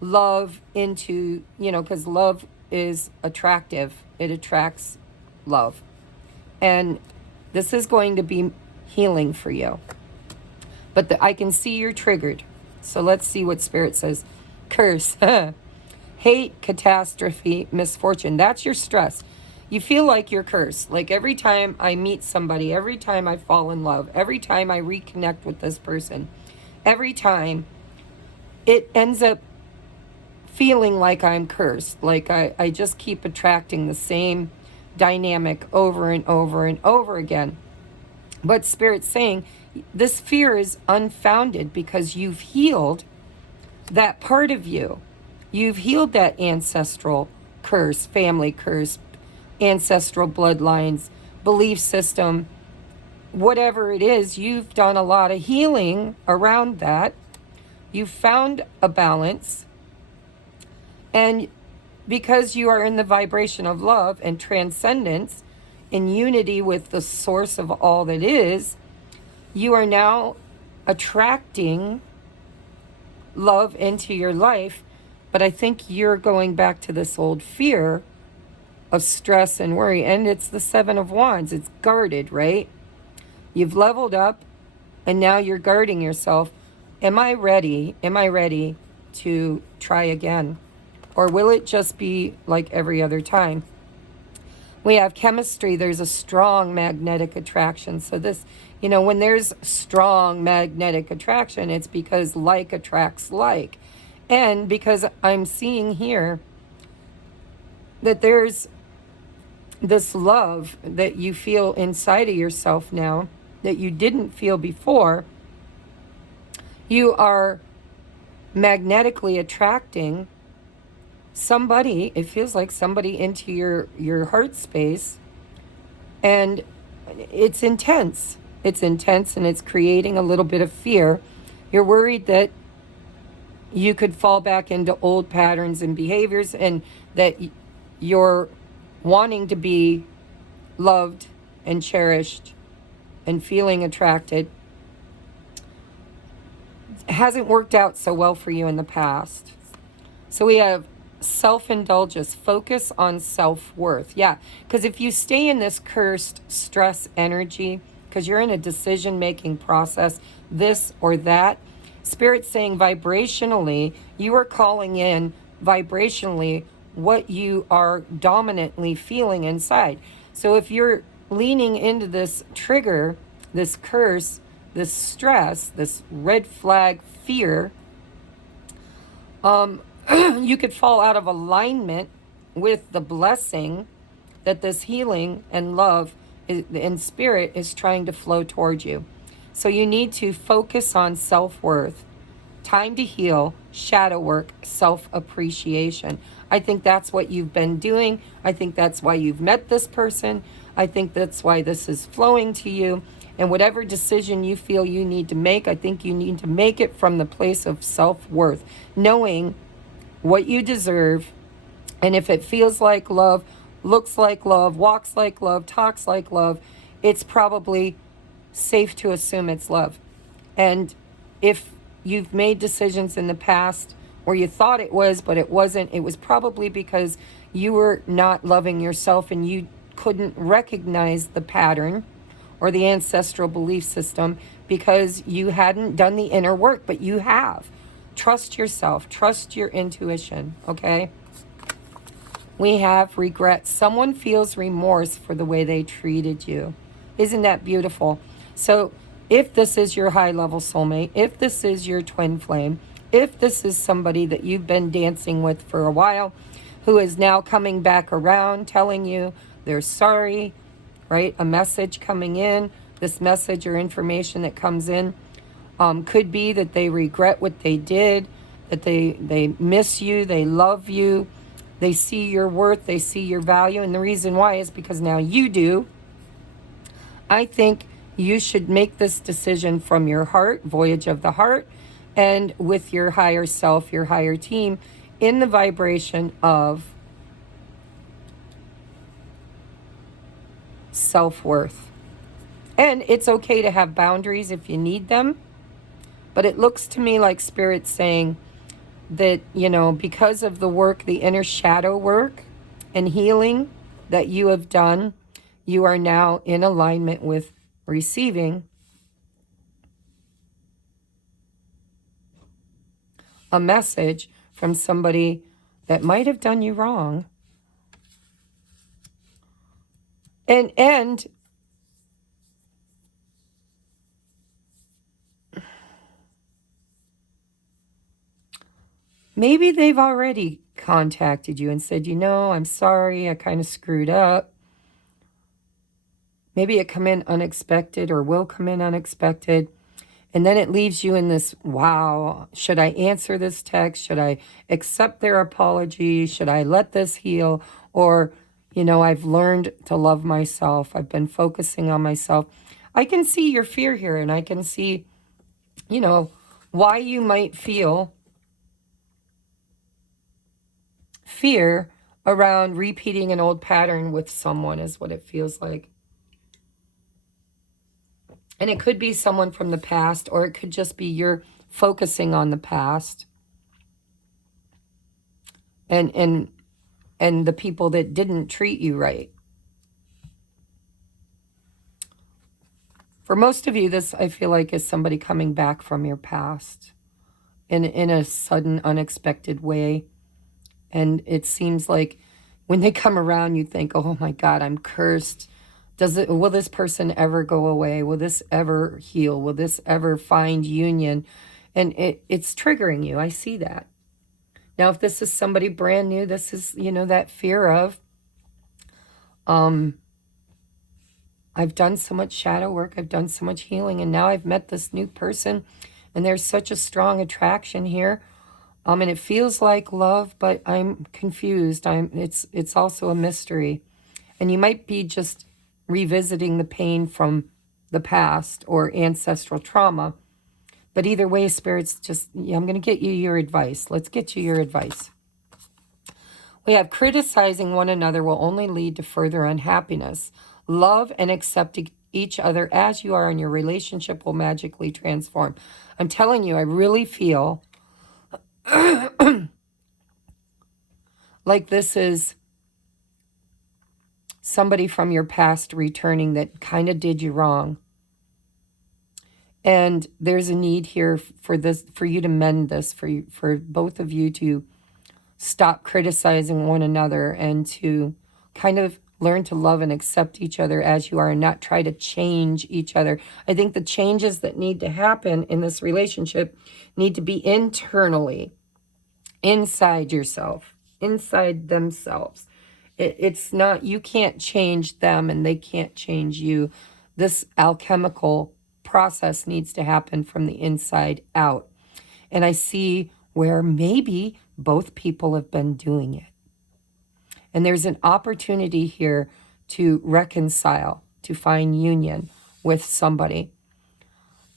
love into, you know, because love is attractive. It attracts love. And this is going to be healing for you. But I can see you're triggered. So let's see what Spirit says. Curse, hate, catastrophe, misfortune. That's your stress. You feel like you're cursed. Like every time I meet somebody, every time I fall in love, every time I reconnect with this person, every time it ends up feeling like I'm cursed. Like I just keep attracting the same dynamic over and over and over again. But Spirit's saying this fear is unfounded because you've healed that part of you. You've healed that ancestral curse, family curse, ancestral bloodlines, belief system, whatever it is. You've done a lot of healing around that. You've found a balance. And because you are in the vibration of love and transcendence, in unity with the source of all that is, you are now attracting love into your life. But I think you're going back to this old fear of stress and worry. And it's the Seven of Wands. It's guarded, right? You've leveled up and now you're guarding yourself. Am I ready? Am I ready to try again? Or will it just be like every other time? We have chemistry. There's a strong magnetic attraction. So this, you know, when there's strong magnetic attraction, it's because like attracts like. And because I'm seeing here that there's this love that you feel inside of yourself now that you didn't feel before. You are magnetically attracting somebody, it feels like somebody into your heart space, and it's intense. It's intense and it's creating a little bit of fear. You're worried that you could fall back into old patterns and behaviors, and that you're wanting to be loved and cherished and feeling attracted hasn't worked out so well for you in the past. So we have self-indulgence, focus on self-worth. Yeah, because if you stay in this cursed stress energy, because you're in a decision-making process, this or that, Spirit's saying vibrationally, you are calling in vibrationally what you are dominantly feeling inside. So if you're leaning into this trigger, this curse, this stress, this red flag fear, you could fall out of alignment with the blessing that this healing and love and spirit is trying to flow towards you. So you need to focus on self-worth, time to heal, shadow work, self-appreciation. I think that's what you've been doing. I think that's why you've met this person. I think that's why this is flowing to you. And whatever decision you feel you need to make, I think you need to make it from the place of self-worth, knowing what you deserve. And if it feels like love, looks like love, walks like love, talks like love, it's probably safe to assume it's love. And if you've made decisions in the past where you thought it was, but it wasn't, it was probably because you were not loving yourself and you couldn't recognize the pattern or the ancestral belief system because you hadn't done the inner work, but you have. Trust yourself, trust your intuition, okay? We have regret. Someone feels remorse for the way they treated you. Isn't that beautiful? So if this is your high-level soulmate, if this is your twin flame, if this is somebody that you've been dancing with for a while, who is now coming back around telling you they're sorry, right? A message coming in, this message or information that comes in could be that they regret what they did, that they miss you, they love you, they see your worth, they see your value, and the reason why is because now you do. I think you should make this decision from your heart, voyage of the heart, and with your higher self, your higher team, in the vibration of self-worth. And it's okay to have boundaries if you need them, but it looks to me like Spirit's saying that, you know, because of the work, the inner shadow work and healing that you have done, you are now in alignment with receiving a message from somebody that might have done you wrong. And maybe they've already contacted you and said, you know, I'm sorry, I kind of screwed up. Maybe it come in unexpected or will come in unexpected. And then it leaves you in this, wow, should I answer this text? Should I accept their apology? Should I let this heal? Or, you know, I've learned to love myself. I've been focusing on myself. I can see your fear here, and I can see, you know, why you might feel fear around repeating an old pattern with someone is what it feels like. And it could be someone from the past, or it could just be you're focusing on the past and the people that didn't treat you right. For most of you, this, I feel like, is somebody coming back from your past in a sudden, unexpected way. And it seems like when they come around, you think, oh my God, I'm cursed. Will this person ever go away? Will this ever heal? Will this ever find union? And it's triggering you. I see that. Now, if this is somebody brand new, this is, you know, that fear of, I've done so much shadow work. I've done so much healing. And now I've met this new person. And there's such a strong attraction here. And it feels like love, but I'm confused. It's also a mystery. And you might be just revisiting the pain from the past or ancestral trauma. But either way, Spirit's just, yeah, I'm going to get you your advice. Let's get you your advice. We have criticizing one another will only lead to further unhappiness. Love and accept each other as you are, and your relationship will magically transform. I'm telling you, I really feel like this is somebody from your past returning that kind of did you wrong. And there's a need here for this, for you to mend this, for both of you to stop criticizing one another and to kind of learn to love and accept each other as you are and not try to change each other. I think the changes that need to happen in this relationship need to be internally, inside yourself, inside themselves. It's not, you can't change them and they can't change you. This alchemical process needs to happen from the inside out. And I see where maybe both people have been doing it. And there's an opportunity here to reconcile, to find union with somebody.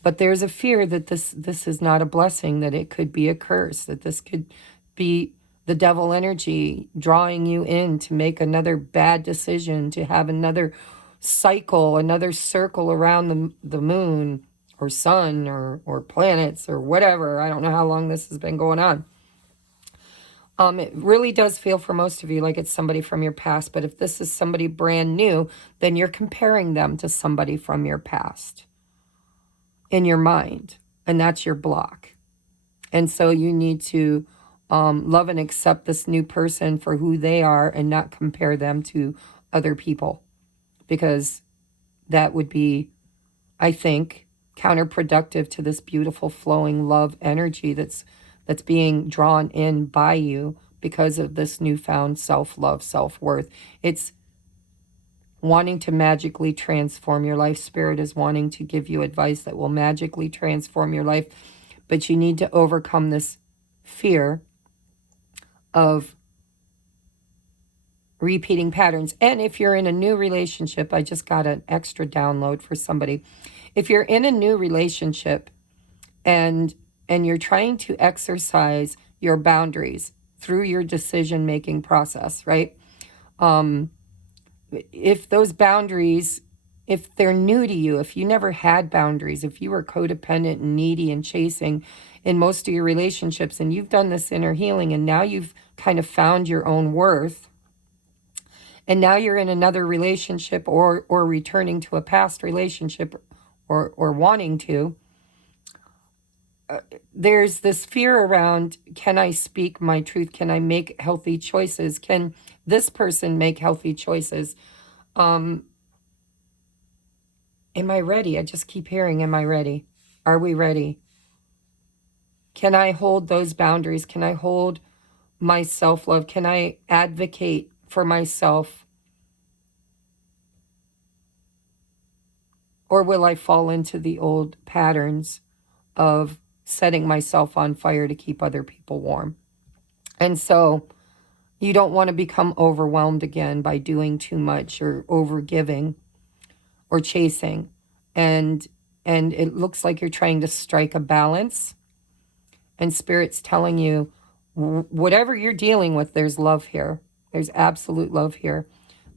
But there's a fear that this is not a blessing, that it could be a curse, that this could be the devil energy drawing you in to make another bad decision, to have another cycle, another circle around the moon or sun or planets or whatever. I don't know how long this has been going on. It really does feel for most of you like it's somebody from your past, but if this is somebody brand new, then you're comparing them to somebody from your past in your mind, and that's your block. And so you need to love and accept this new person for who they are and not compare them to other people, because that would be, I think, counterproductive to this beautiful flowing love energy that's being drawn in by you because of this newfound self-love, self-worth. It's wanting to magically transform your life. Spirit is wanting to give you advice that will magically transform your life, but you need to overcome this fear of repeating patterns. And if you're in a new relationship, I just got an extra download for somebody. If you're in a new relationship and you're trying to exercise your boundaries through your decision-making process, right? If those boundaries, if they're new to you, if you never had boundaries, if you were codependent and needy and chasing in most of your relationships, and you've done this inner healing and now you've kind of found your own worth, and now you're in another relationship or returning to a past relationship or wanting to, there's this fear around, can I speak my truth? Can I make healthy choices? Can this person make healthy choices? Am I ready? I just keep hearing, am I ready? Are we ready? Can I hold those boundaries? Can I hold my self-love? Can I advocate for myself? Or will I fall into the old patterns of setting myself on fire to keep other people warm? And so you don't want to become overwhelmed again by doing too much or overgiving or chasing. And it looks like you're trying to strike a balance. And Spirit's telling you, whatever you're dealing with, there's love here. There's absolute love here.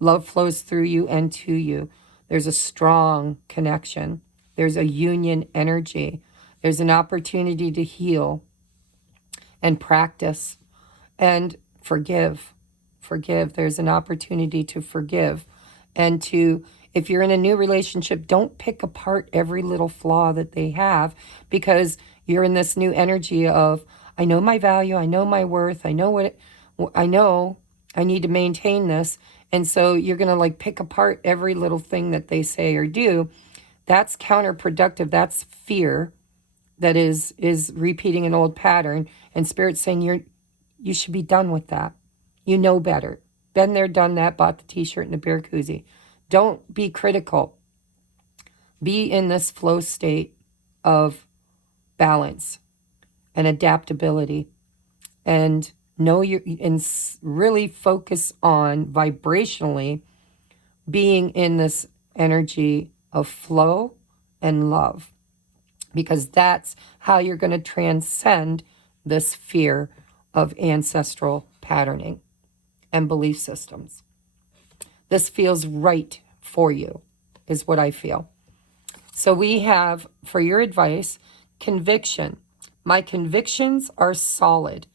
Love flows through you and to you. There's a strong connection. There's a union energy. There's an opportunity to heal and practice and forgive. Forgive. There's an opportunity to forgive. And to, if you're in a new relationship, don't pick apart every little flaw that they have, because you're in this new energy of, I know my value, I know my worth, I know I need to maintain this. And so you're going to like pick apart every little thing that they say or do. That's counterproductive. That's fear that is repeating an old pattern. And Spirit's saying you should be done with that. You know better. Been there, done that, bought the t-shirt and the beer koozie. Don't be critical. Be in this flow state of balance and adaptability, and know and really focus on vibrationally being in this energy of flow and love, because that's how you're going to transcend this fear of ancestral patterning. and belief systems. This feels right for you, is what I feel. So we have, for your advice, conviction. My convictions are solid.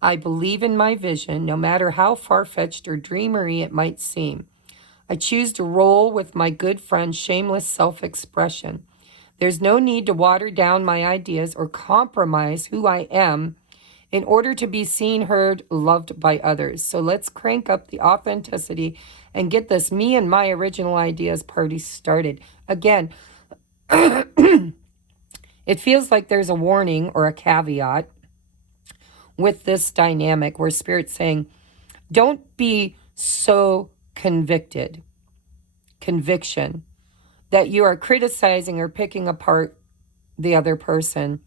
I believe in my vision, no matter how far-fetched or dreamery it might seem. I choose to roll with my good friend's shameless self-expression. There's no need to water down my ideas or compromise who I am in order to be seen, heard, loved by others. So let's crank up the authenticity and get this me and my original ideas party started. Again, it feels like there's a warning or a caveat with this dynamic where Spirit's saying, don't be so conviction, that you are criticizing or picking apart the other person,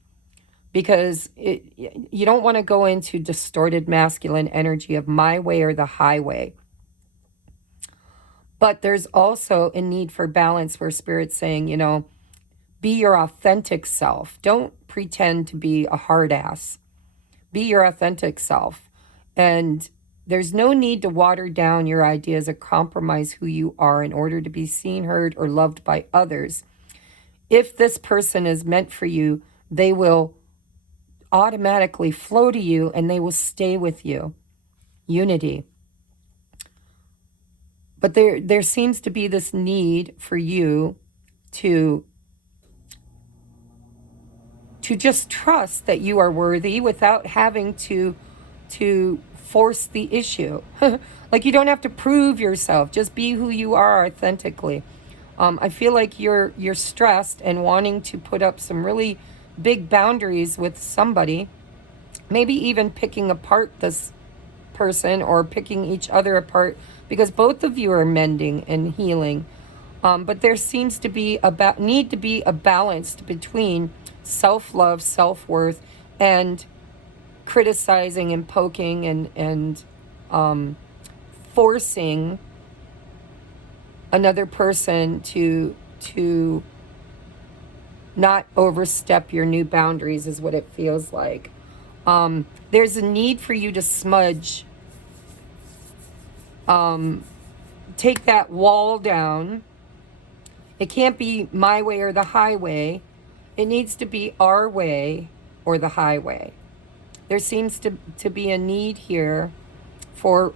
because you don't want to go into distorted masculine energy of my way or the highway. But there's also a need for balance where Spirit's saying, be your authentic self. Don't pretend to be a hard ass. Be your authentic self. And there's no need to water down your ideas or compromise who you are in order to be seen, heard, or loved by others. If this person is meant for you, they will automatically flow to you and they will stay with you. Unity. But there seems to be this need for you to just trust that you are worthy without having to force the issue. Like, you don't have to prove yourself. Just be who you are authentically. I feel like you're stressed and wanting to put up some really big boundaries with somebody, maybe even picking apart this person or picking each other apart, because both of you are mending and healing. But there seems to be need to be a balance between self-love, self-worth, and criticizing and poking and forcing another person to not overstep your new boundaries, is what it feels like. There's a need for you to smudge, take that wall down. It can't be my way or the highway. It needs to be our way or the highway. There seems to be a need here for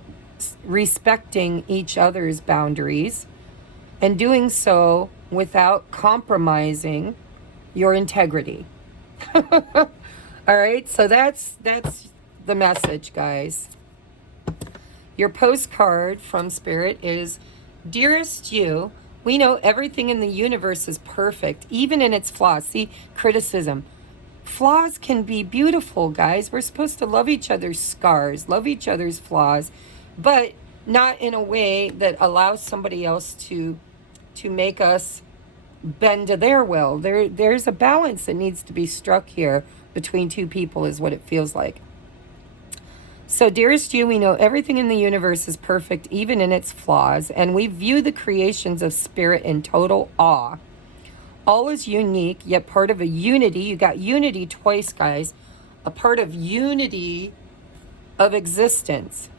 respecting each other's boundaries and doing so without compromising your integrity. All right, so that's the message, guys. Your postcard from Spirit is, Dearest you, we know everything in the universe is perfect, even in its flaws. See, criticism. Flaws can be beautiful, guys. We're supposed to love each other's scars, love each other's flaws, but not in a way that allows somebody else to make us bend to their will. There's a balance that needs to be struck here between two people, is what it feels like. So, dearest you, we know everything in the universe is perfect, even in its flaws, and we view the creations of Spirit in total awe. All is unique, yet part of a unity. You got unity twice, guys. A part of unity of existence.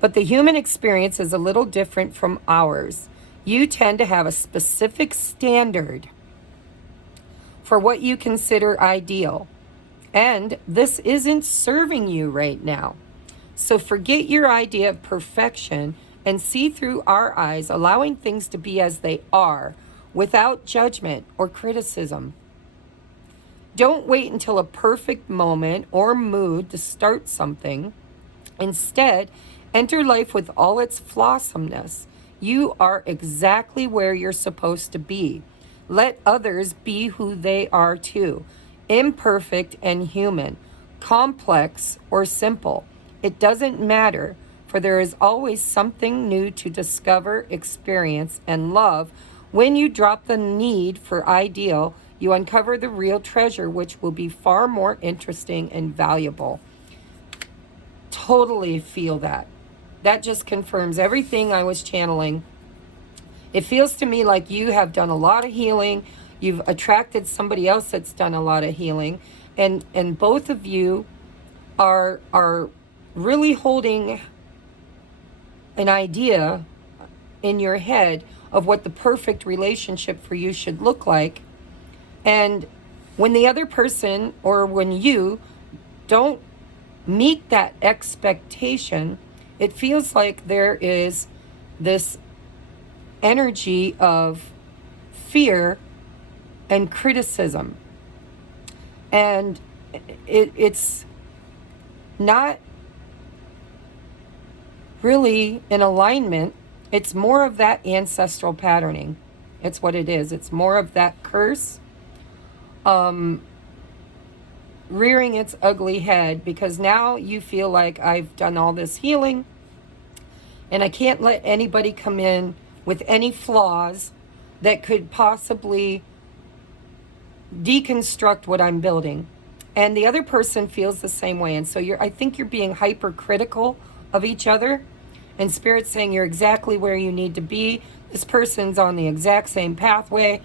But the human experience is a little different from ours. You tend to have a specific standard for what you consider ideal. And this isn't serving you right now. So forget your idea of perfection and see through our eyes, allowing things to be as they are, without judgment or criticism. Don't wait until a perfect moment or mood to start something. Instead, enter life with all its flawsomeness. You are exactly where you're supposed to be. Let others be who they are too. Imperfect and human, complex or simple. It doesn't matter, for there is always something new to discover, experience, and love. When you drop the need for ideal, you uncover the real treasure, which will be far more interesting and valuable. Totally feel that. That just confirms everything I was channeling. It feels to me like you have done a lot of healing. You've attracted somebody else that's done a lot of healing. And both of you are really holding an idea in your head of what the perfect relationship for you should look like. And when the other person, or when you don't meet that expectation, it feels like there is this energy of fear and criticism. And it's not really in alignment. It's more of that ancestral patterning. It's what it is. It's more of that curse rearing its ugly head, because now you feel like I've done all this healing and I can't let anybody come in with any flaws that could possibly deconstruct what I'm building. And the other person feels the same way. And so I think you're being hypercritical of each other. And Spirit's saying you're exactly where you need to be. This person's on the exact same pathway.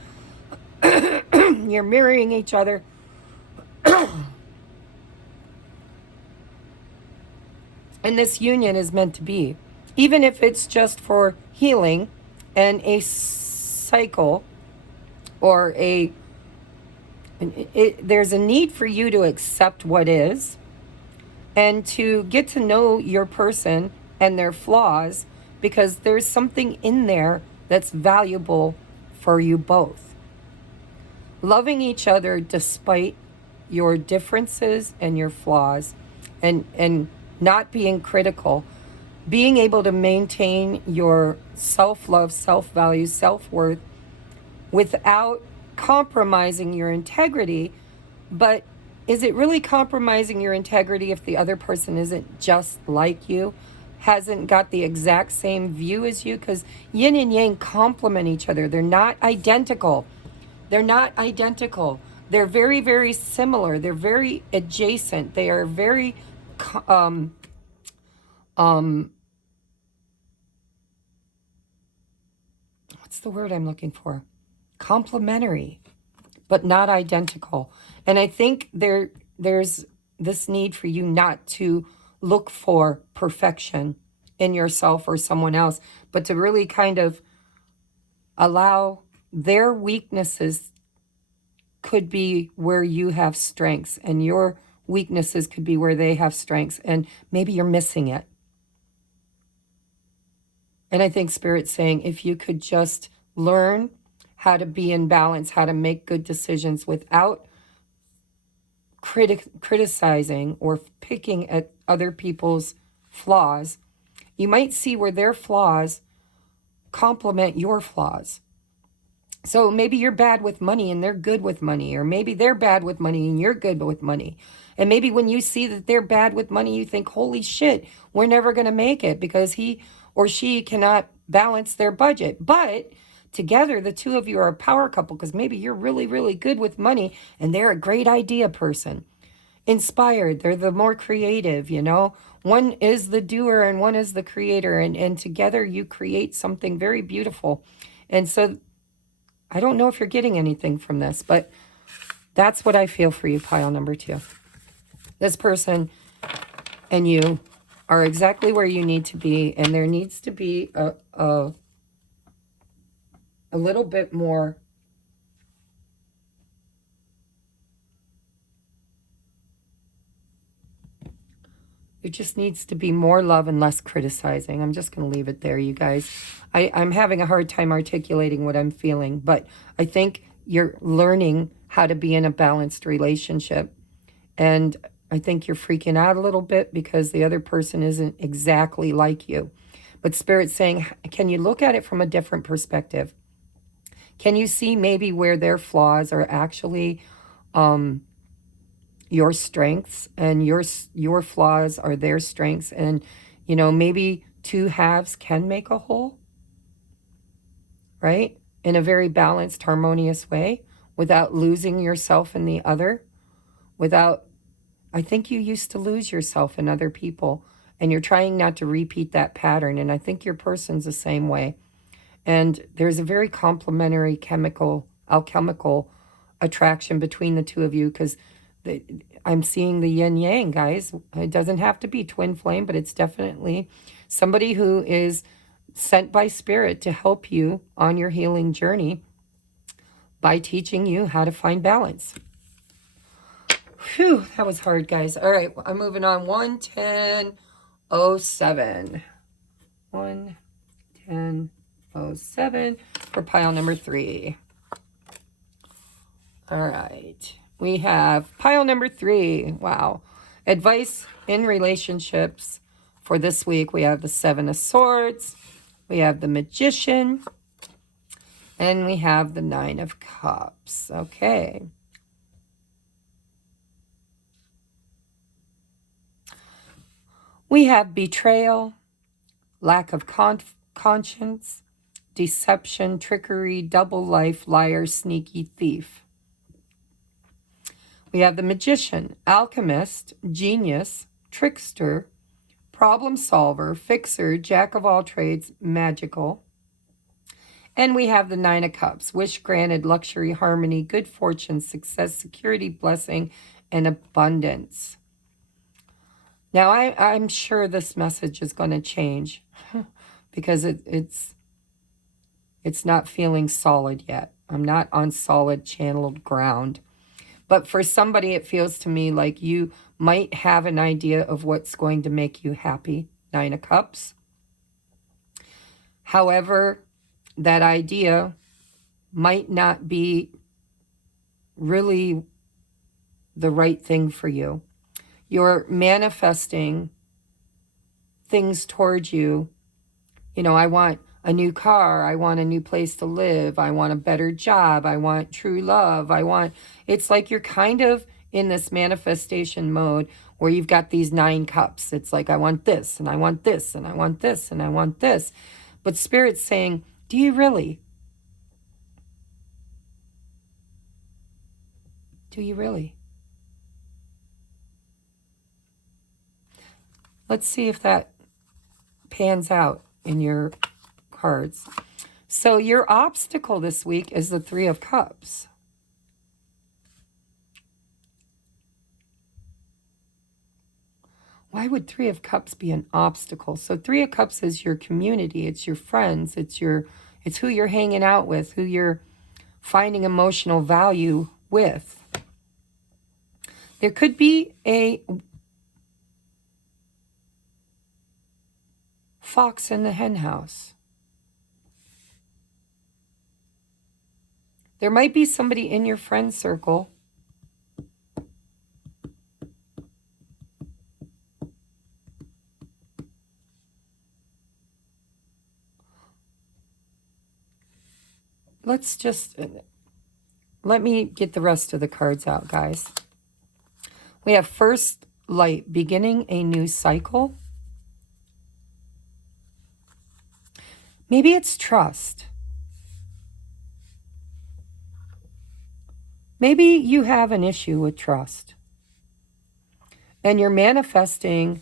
You're mirroring each other. And this union is meant to be. Even if it's just for healing and a cycle, or there's a need for you to accept what is and to get to know your person and their flaws, because there's something in there that's valuable for you both. Loving each other despite your differences and your flaws, and not being critical, being able to maintain your self-love, self-value, self-worth without compromising your integrity. But is it really compromising your integrity if the other person isn't just like you, hasn't got the exact same view as you? Because yin and yang complement each other. They're not identical. They're not identical. They're very, very similar. They're very adjacent. They are very what's the word I'm looking for? Complementary, but not identical. And I think there's this need for you not to look for perfection in yourself or someone else, but to really kind of allow their weaknesses could be where you have strengths, and your weaknesses could be where they have strengths, and maybe you're missing it. And I think Spirit's saying if you could just learn how to be in balance, how to make good decisions without criticizing or picking at other people's flaws, you might see where their flaws complement your flaws. So maybe you're bad with money and they're good with money, or maybe they're bad with money and you're good with money. And maybe when you see that they're bad with money, you think, holy shit, we're never going to make it because he or she cannot balance their budget. But together, the two of you are a power couple, because maybe you're really, really good with money and they're a great idea person. Inspired, they're the more creative, you know. One is the doer and one is the creator, and together you create something very beautiful. And so I don't know if you're getting anything from this, but that's what I feel for you, pile number 2. This person and you are exactly where you need to be, and there needs to be a little bit more It just needs to be more love and less criticizing. I'm just going to leave it there, you guys. I'm having a hard time articulating what I'm feeling, but I think you're learning how to be in a balanced relationship. And I think you're freaking out a little bit because the other person isn't exactly like you. But Spirit's saying, can you look at it from a different perspective? Can you see maybe where their flaws are actually your strengths, and your flaws are their strengths, and you know, maybe two halves can make a whole, right? In a very balanced, harmonious way, without losing yourself in the other, without, I think you used to lose yourself in other people, and you're trying not to repeat that pattern, and I think your person's the same way. And there's a very complementary alchemical attraction between the two of you, because I'm seeing the yin yang, guys. It doesn't have to be twin flame, but it's definitely somebody who is sent by spirit to help you on your healing journey by teaching you how to find balance. Whew, that was hard, guys. All right, I'm moving on. 11007. 11007 for pile number 3. All right. We have pile number 3. Wow. Advice in relationships for this week. We have the 7 of Swords. We have the Magician. And we have the 9 of Cups. Okay. We have betrayal, lack of conscience, deception, trickery, double life, liar, sneaky thief. We have the Magician, alchemist, genius, trickster, problem solver, fixer, jack of all trades, magical. And we have the 9 of Cups, wish granted, luxury, harmony, good fortune, success, security, blessing, and abundance. Now, I'm sure this message is going to change because it's not feeling solid yet. I'm not on solid channeled ground. But for somebody, it feels to me like you might have an idea of what's going to make you happy. 9 of Cups. However, that idea might not be really the right thing for you. You're manifesting things towards you. You know, I want a new car. I want a new place to live. I want a better job. I want true love. It's like you're kind of in this manifestation mode where you've got these 9 cups. It's like, I want this, and I want this, and I want this, and I want this. But Spirit's saying, do you really? Do you really? Let's see if that pans out in your cards. So your obstacle this week is the 3 of Cups. Why would 3 of Cups be an obstacle? So 3 of Cups is your community. It's your friends. It's who you're hanging out with, who you're finding emotional value with. There could be a fox in the hen house. There might be somebody in your friend circle let me get the rest of the cards out, guys. We have first light, beginning a new cycle. Maybe it's trust. Maybe you have an issue with trust. And you're manifesting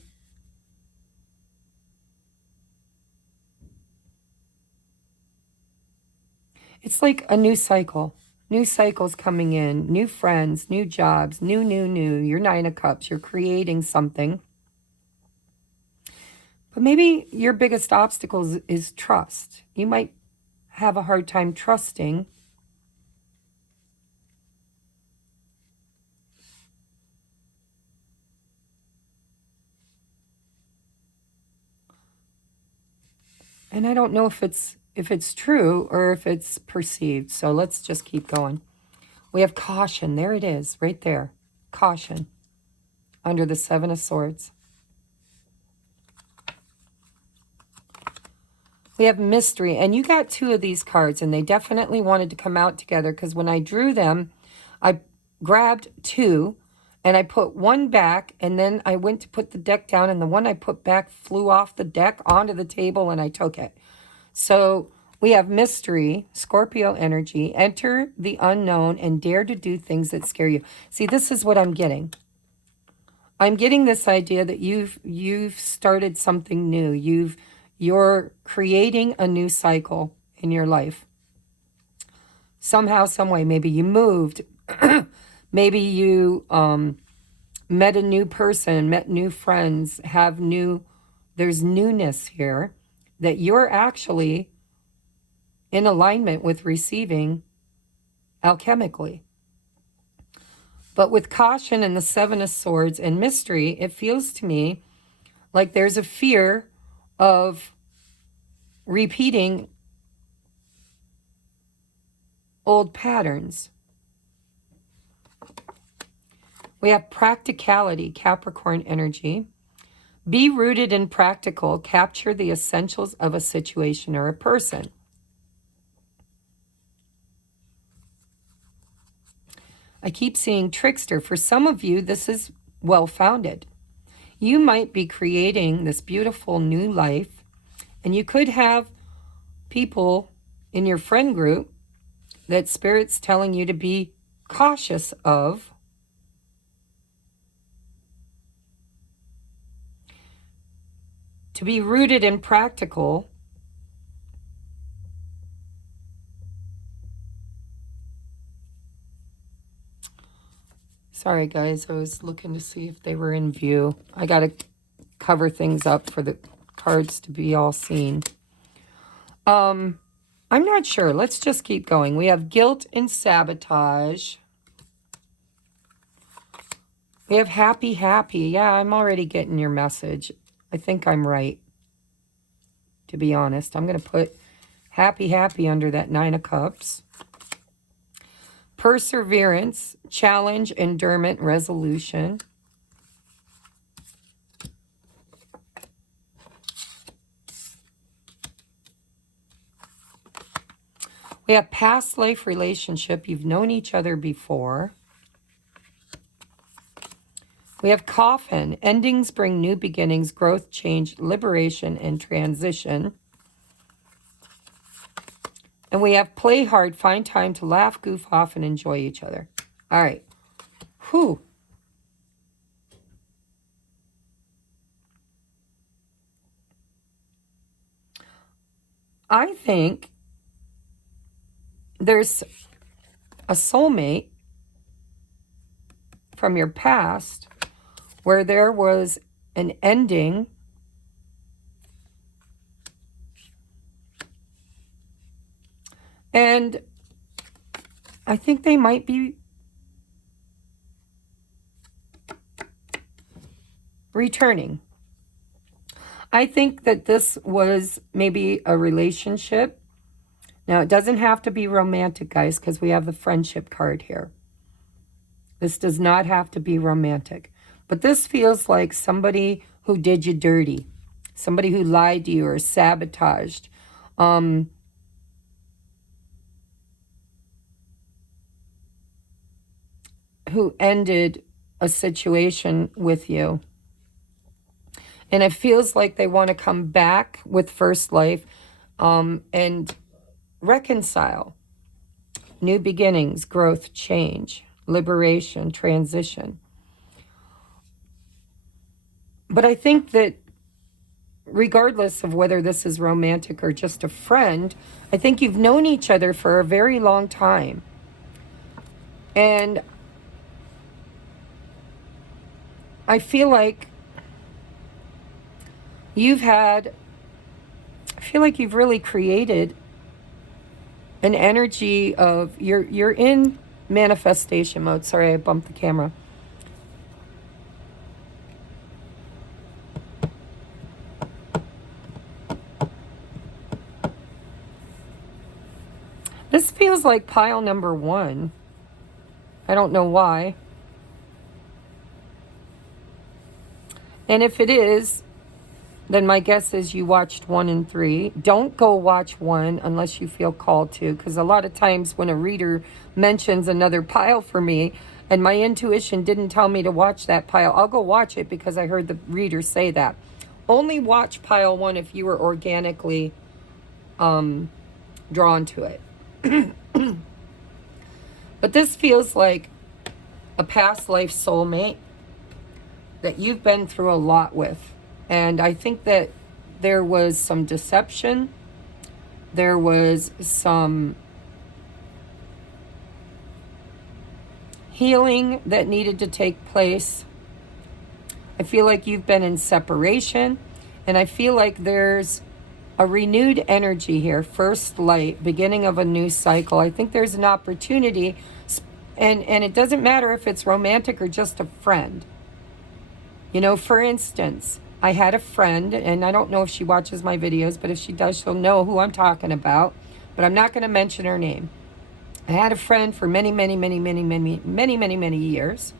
it's like a new cycle. New cycles coming in, new friends, new jobs, new. You're 9 of Cups. You're creating something. But maybe your biggest obstacle is trust. You might have a hard time trusting. And I don't know if it's true or if it's perceived. So let's just keep going. We have caution. There it is, right there. Caution under the 7 of Swords. We have mystery. And you got 2 of these cards, and they definitely wanted to come out together because when I drew them, I grabbed 2, and I put 1 back, and then I went to put the deck down, and the one I put back flew off the deck onto the table, and I took it. So we have mystery, Scorpio energy, enter the unknown, and dare to do things that scare you. See, this is what I'm getting. I'm getting this idea that you've started something new. You're creating a new cycle in your life. Somehow, some way, maybe you moved, maybe you met a new person, met new friends, there's newness here that you're actually in alignment with receiving alchemically. But with caution and the Seven of Swords and mystery, it feels to me like there's a fear of repeating old patterns. We have practicality, Capricorn energy. Be rooted and practical. Capture the essentials of a situation or a person. I keep seeing trickster. For some of you, this is well-founded. You might be creating this beautiful new life, and you could have people in your friend group that Spirit's telling you to be cautious of. To be rooted and practical. Sorry, guys. I was looking to see if they were in view. I got to cover things up for the cards to be all seen. I'm not sure. Let's just keep going. We have guilt and sabotage. We have happy, happy. Yeah, I'm already getting your message. I think I'm right, to be honest. I'm going to put happy, happy under that Nine of Cups. Perseverance, challenge, endurance, resolution. We have past life relationship. You've known each other before. We have coffin. Endings bring new beginnings, growth, change, liberation, and transition. And we have play hard, find time to laugh, goof off, and enjoy each other. All right. Whew. I think there's a soulmate from your past where there was an ending and I think they might be returning. I think that this was maybe a relationship. Now, it doesn't have to be romantic, guys, because we have the friendship card here. This does not have to be romantic. But this feels like somebody who did you dirty. Somebody who lied to you or sabotaged. Who ended a situation with you. And it feels like they want to come back with first life and reconcile. New beginnings, growth, change, liberation, transition. But I think that regardless of whether this is romantic or just a friend, I think you've known each other for a very long time. And I feel like you've really created an energy of, you're in manifestation mode. Sorry, I bumped the camera. This feels like pile number 1. I don't know why. And if it is, then my guess is you watched 1 and 3. Don't go watch 1 unless you feel called to, because a lot of times when a reader mentions another pile for me and my intuition didn't tell me to watch that pile, I'll go watch it because I heard the reader say that. Only watch pile 1 if you were organically drawn to it. But this feels like a past life soulmate that you've been through a lot with. And I think that there was some deception. There was some healing that needed to take place. I feel like you've been in separation, and I feel like there's a renewed energy here. First light, beginning of a new cycle. I think there's an opportunity, and it doesn't matter if it's romantic or just a friend. You know, for instance, I had a friend, and I don't know if she watches my videos, but if she does, she'll know who I'm talking about. But I'm not going to mention her name. I had a friend for many, many, many, many, many, many, many, many years,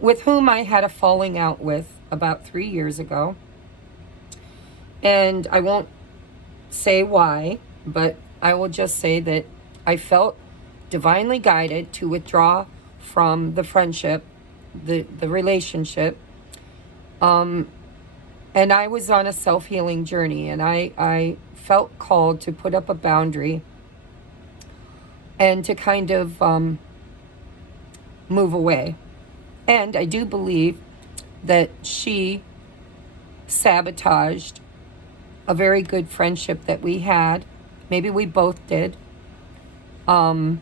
with whom I had a falling out with about 3 years ago. And I won't say why, but I will just say that I felt divinely guided to withdraw from the friendship, the relationship. And I was on a self-healing journey, and I felt called to put up a boundary and to kind of move away. And I do believe that she sabotaged a very good friendship that we had. Maybe we both did. And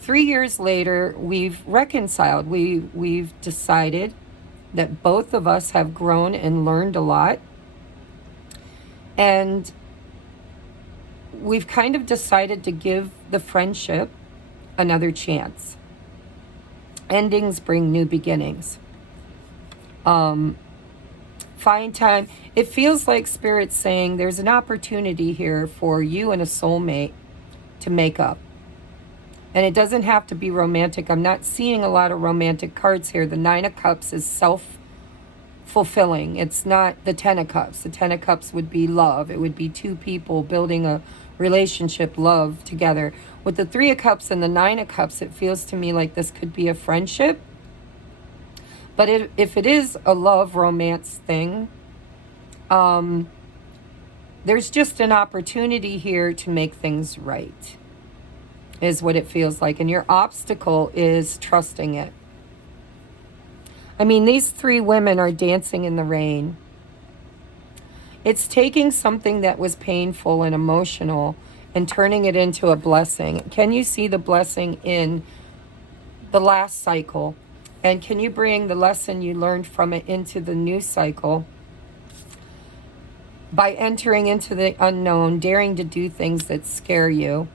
3 years later, we've reconciled. We've decided that both of us have grown and learned a lot. And we've kind of decided to give the friendship another chance. Endings bring new beginnings. Find time. It feels like Spirit's saying there's an opportunity here for you and a soulmate to make up. And it doesn't have to be romantic. I'm not seeing a lot of romantic cards here. The Nine of Cups is self-fulfilling. It's not the Ten of Cups. The Ten of Cups would be love. It would be two people building a relationship, love together. With the Three of Cups and the Nine of Cups, it feels to me like this could be a friendship. But if it is a love romance thing, there's just an opportunity here to make things right, is what it feels like. And your obstacle is trusting it. I mean, these three women are dancing in the rain. It's taking something that was painful and emotional and turning it into a blessing. Can you see the blessing in the last cycle? And can you bring the lesson you learned from it into the new cycle by entering into the unknown, daring to do things that scare you,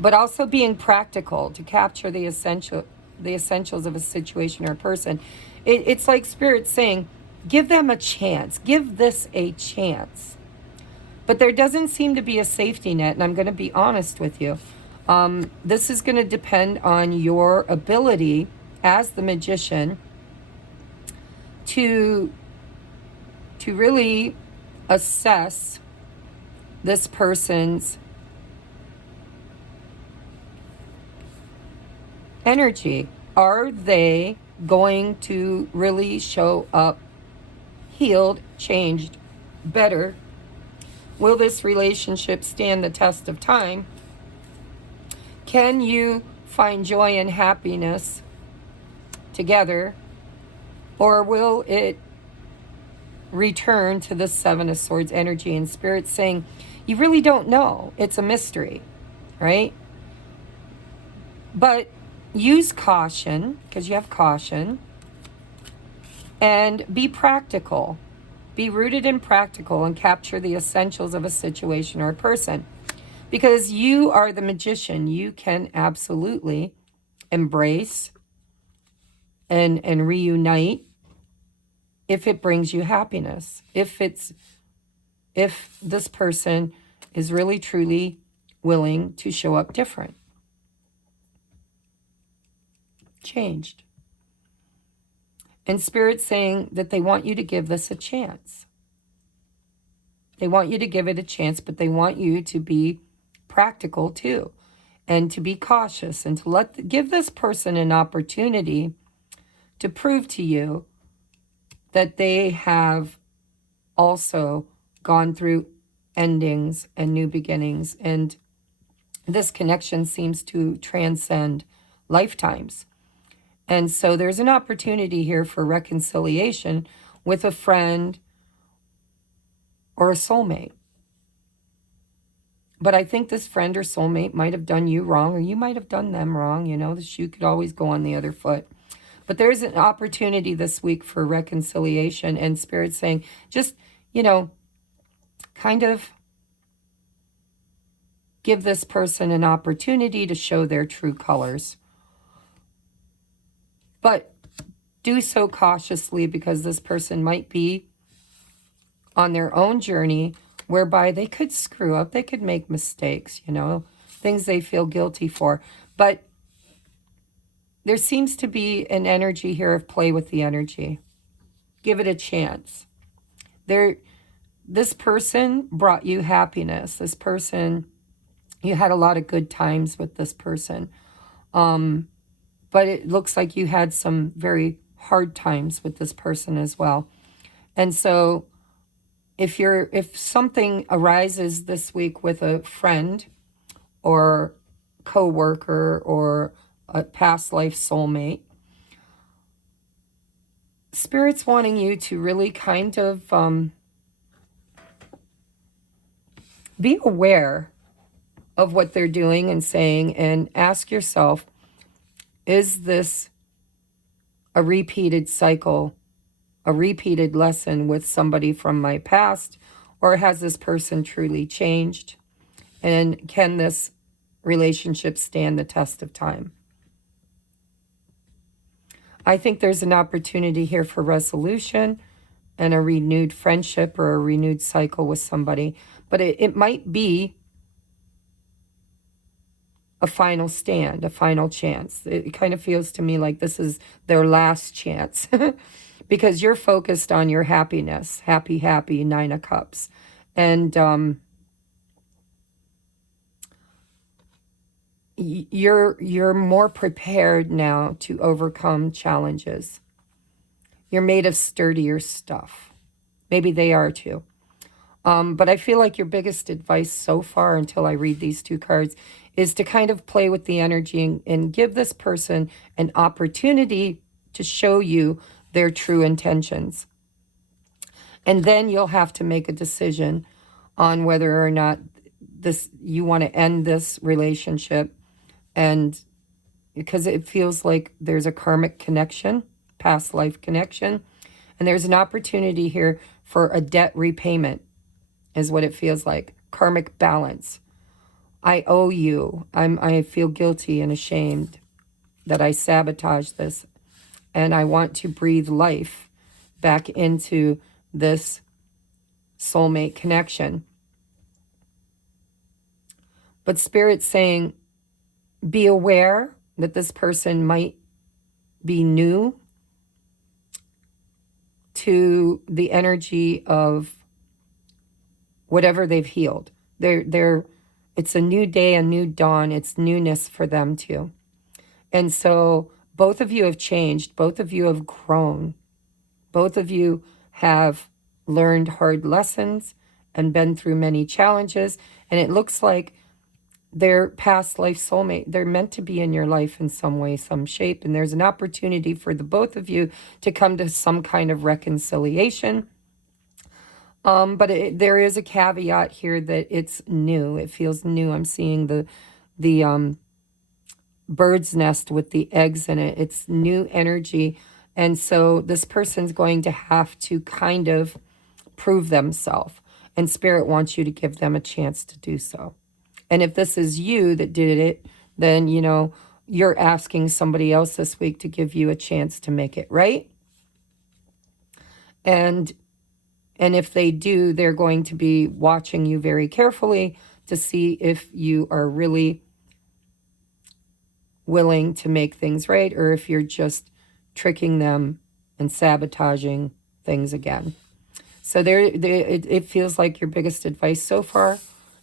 but also being practical to capture the essentials of a situation or a person? It's like Spirit saying, give them a chance. Give this a chance. But there doesn't seem to be a safety net, and I'm going to be honest with you. This is going to depend on your ability as the magician to really assess this person's energy. Are they going to really show up healed, changed, better? Will this relationship stand the test of time? Can you find joy and happiness together? Or will it return to the Seven of Swords energy? And Spirit's saying, you really don't know. It's a mystery, right? But use caution, because you have caution, and be practical. Be rooted and practical and capture the essentials of a situation or a person. Because you are the magician. You can absolutely embrace and reunite if it brings you happiness. If this person is really truly willing to show up different. Changed. And Spirit's saying that they want you to give this a chance. They want you to give it a chance, but they want you to be practical too, and to be cautious, and to give this person an opportunity to prove to you that they have also gone through endings and new beginnings. And this connection seems to transcend lifetimes. And so there's an opportunity here for reconciliation with a friend or a soulmate. But I think this friend or soulmate might have done you wrong, or you might have done them wrong. You know, the shoe could always go on the other foot. But there's an opportunity this week for reconciliation, and Spirit saying, just, you know, kind of give this person an opportunity to show their true colors. But do so cautiously, because this person might be on their own journey whereby they could screw up, they could make mistakes, you know, things they feel guilty for. But there seems to be an energy here of play with the energy. Give it a chance. This person brought you happiness. This person, you had a lot of good times with this person. But it looks like you had some very hard times with this person as well. And so if something arises this week with a friend or co-worker or a past life soulmate, Spirit's wanting you to really kind of be aware of what they're doing and saying, and ask yourself, is this a repeated cycle, a repeated lesson with somebody from my past, or has this person truly changed? And can this relationship stand the test of time? I think there's an opportunity here for resolution and a renewed friendship or a renewed cycle with somebody. But it might be a final stand, a final chance. It kind of feels to me like this is their last chance because you're focused on your happiness, happy, Nine of Cups. And you're more prepared now to overcome challenges. You're made of sturdier stuff. Maybe they are too. But I feel like your biggest advice so far, until I read these two cards, is to kind of play with the energy and give this person an opportunity to show you their true intentions. And then you'll have to make a decision on whether or not you want to end this relationship. And because it feels like there's a karmic connection, past life connection, and there's an opportunity here for a debt repayment, is what it feels like. Karmic balance. I owe you. I feel guilty and ashamed that I sabotaged this, and I want to breathe life back into this soulmate connection. But Spirit's saying, be aware that this person might be new to the energy of whatever they've healed. It's a new day, a new dawn. It's newness for them too. And so both of you have changed. Both of you have grown. Both of you have learned hard lessons and been through many challenges. And it looks like their past life soulmate, they're meant to be in your life in some way, some shape. And there's an opportunity for the both of you to come to some kind of reconciliation. But there is a caveat here that it's new. It feels new. I'm seeing the bird's nest with the eggs in it. It's new energy. And so this person's going to have to kind of prove themselves. And Spirit wants you to give them a chance to do so. And if this is you that did it, then, you know, you're asking somebody else this week to give you a chance to make it right. And if they do, they're going to be watching you very carefully to see if you are really willing to make things right, or if you're just tricking them and sabotaging things again. So it feels like your biggest advice so far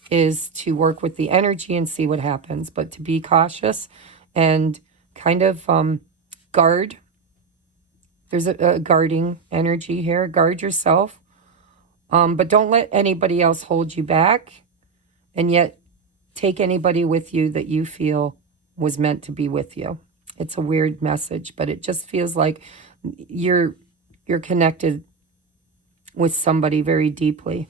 is to work with the energy and see what happens, but to be cautious and kind of guard. There's a guarding energy here. Guard yourself. But don't let anybody else hold you back, and yet take anybody with you that you feel was meant to be with you. It's a weird message, but it just feels like you're connected with somebody very deeply.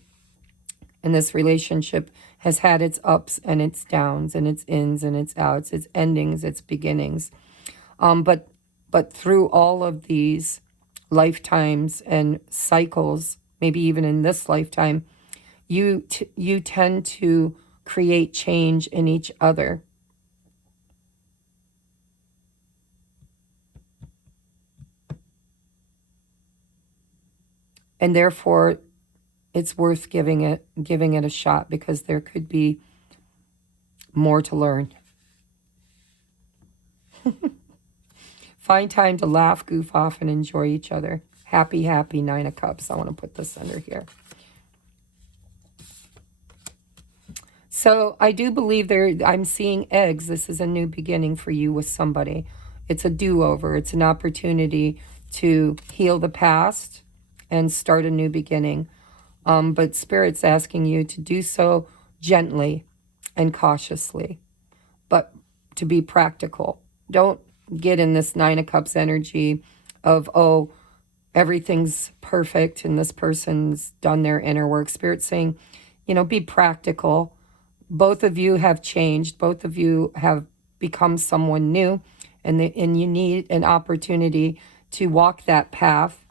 And this relationship has had its ups and its downs and its ins and its outs, its endings, its beginnings. But through all of these lifetimes and cycles, maybe even in this lifetime, you tend to create change in each other. And therefore, it's worth giving it a shot, because there could be more to learn. Find time to laugh, goof off, and enjoy each other. Happy, happy Nine of Cups. I want to put this under here. So I do believe I'm seeing eggs. This is a new beginning for you with somebody. It's a do-over. It's an opportunity to heal the past and start a new beginning. But Spirit's asking you to do so gently and cautiously, but to be practical. Don't get in this Nine of Cups energy of, oh, everything's perfect and this person's done their inner work. Spirit's saying, be practical. Both of you have changed. Both of you have become someone new, and you need an opportunity to walk that path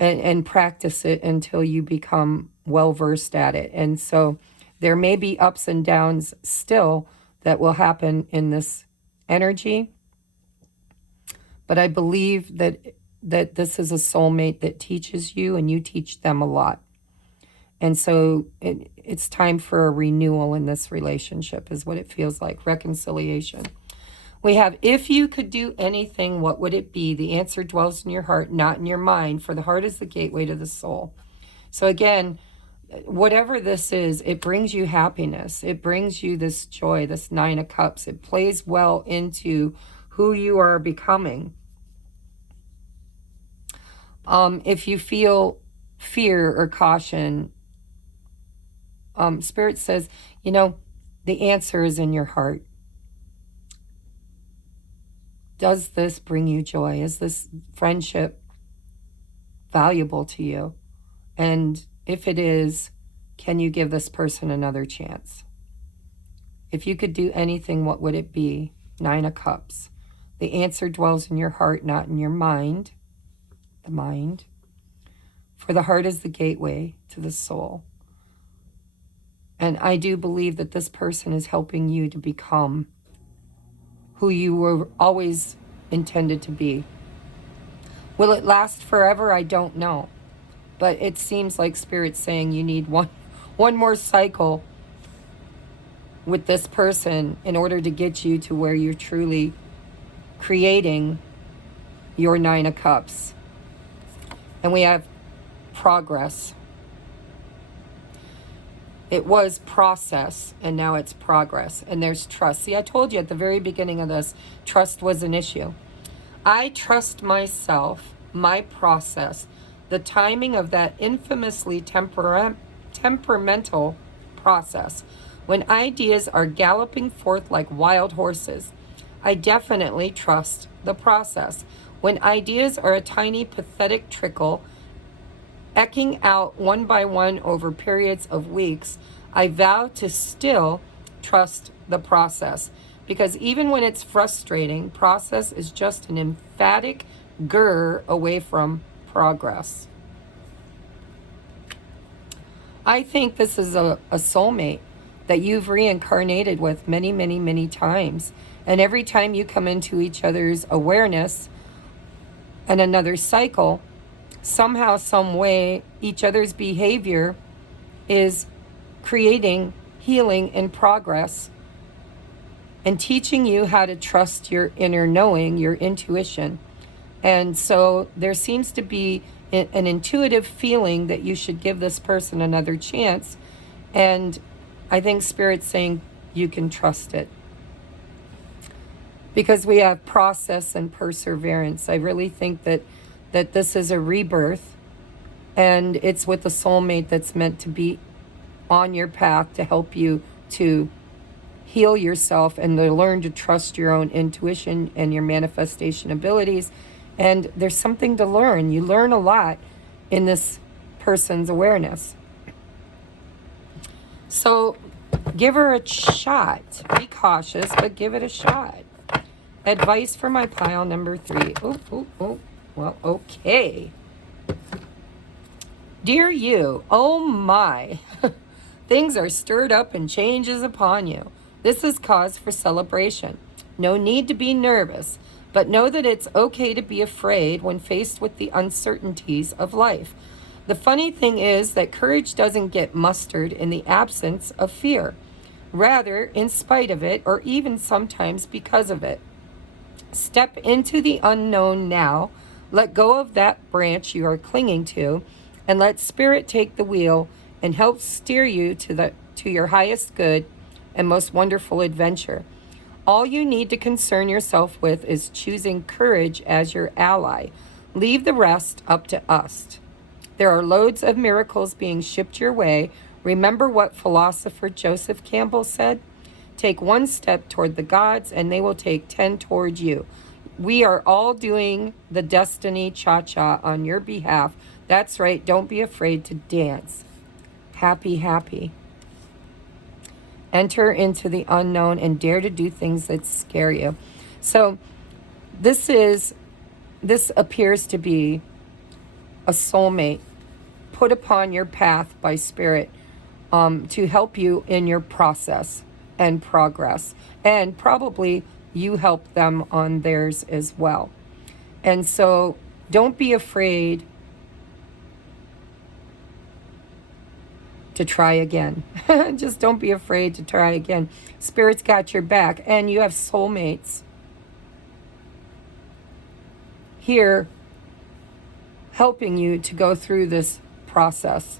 and practice it until you become well-versed at it. And so there may be ups and downs still that will happen in this energy, but I believe that this is a soulmate that teaches you and you teach them a lot. And so it's time for a renewal in this relationship, is what it feels like. Reconciliation. We have, if you could do anything, what would it be? The answer dwells in your heart, not in your mind, for the heart is the gateway to the soul. So again, whatever this is, it brings you happiness. It brings you this joy, this Nine of Cups. It plays well into who you are becoming. If you feel fear or caution, Spirit says, the answer is in your heart. Does this bring you joy? Is this friendship valuable to you? And if it is, can you give this person another chance? If you could do anything, what would it be? Nine of Cups. The answer dwells in your heart, not in your mind. The mind. For the heart is the gateway to the soul. And I do believe that this person is helping you to become who you were always intended to be. Will it last forever? I don't know. But it seems like Spirit's saying you need one more cycle with this person in order to get you to where you're truly creating your Nine of Cups. And we have progress. It was process, and now it's progress. And there's trust. See, I told you at the very beginning of this, trust was an issue. I trust myself, my process, the timing of that infamously temperamental process. When ideas are galloping forth like wild horses, I definitely trust the process. When ideas are a tiny, pathetic trickle, ecking out one by one over periods of weeks, I vow to still trust the process. Because even when it's frustrating, process is just an emphatic grr away from progress. I think this is a soulmate that you've reincarnated with many, many, many times. And every time you come into each other's awareness and another cycle, somehow, some way, each other's behavior is creating healing and progress and teaching you how to trust your inner knowing, your intuition. And so there seems to be an intuitive feeling that you should give this person another chance. And I think Spirit's saying you can trust it. Because we have process and perseverance. I really think that this is a rebirth, and it's with a soulmate that's meant to be on your path to help you to heal yourself and to learn to trust your own intuition and your manifestation abilities. And there's something to learn. You learn a lot in this person's awareness. So give her a shot. Be cautious, but give it a shot. Advice for my pile number 3. Oh. Well, okay. Dear you, oh my. Things are stirred up and change is upon you. This is cause for celebration. No need to be nervous, but know that it's okay to be afraid when faced with the uncertainties of life. The funny thing is that courage doesn't get mustered in the absence of fear. Rather, in spite of it, or even sometimes because of it. Step into the unknown now. Let go of that branch you are clinging to, and let Spirit take the wheel and help steer you to your highest good and most wonderful adventure. All you need to concern yourself with is choosing courage as your ally. Leave the rest up to us. There are loads of miracles being shipped your way. Remember what philosopher Joseph Campbell said? Take one step toward the gods, and they will take 10 toward you. We are all doing the destiny cha-cha on your behalf. That's right. Don't be afraid to dance. Happy, happy. Enter into the unknown and dare to do things that scare you. So this appears to be a soulmate put upon your path by Spirit to help you in your process and progress. And probably you help them on theirs as well. And so don't be afraid to try again. Just don't be afraid to try again. Spirit's got your back, and you have soulmates here helping you to go through this process.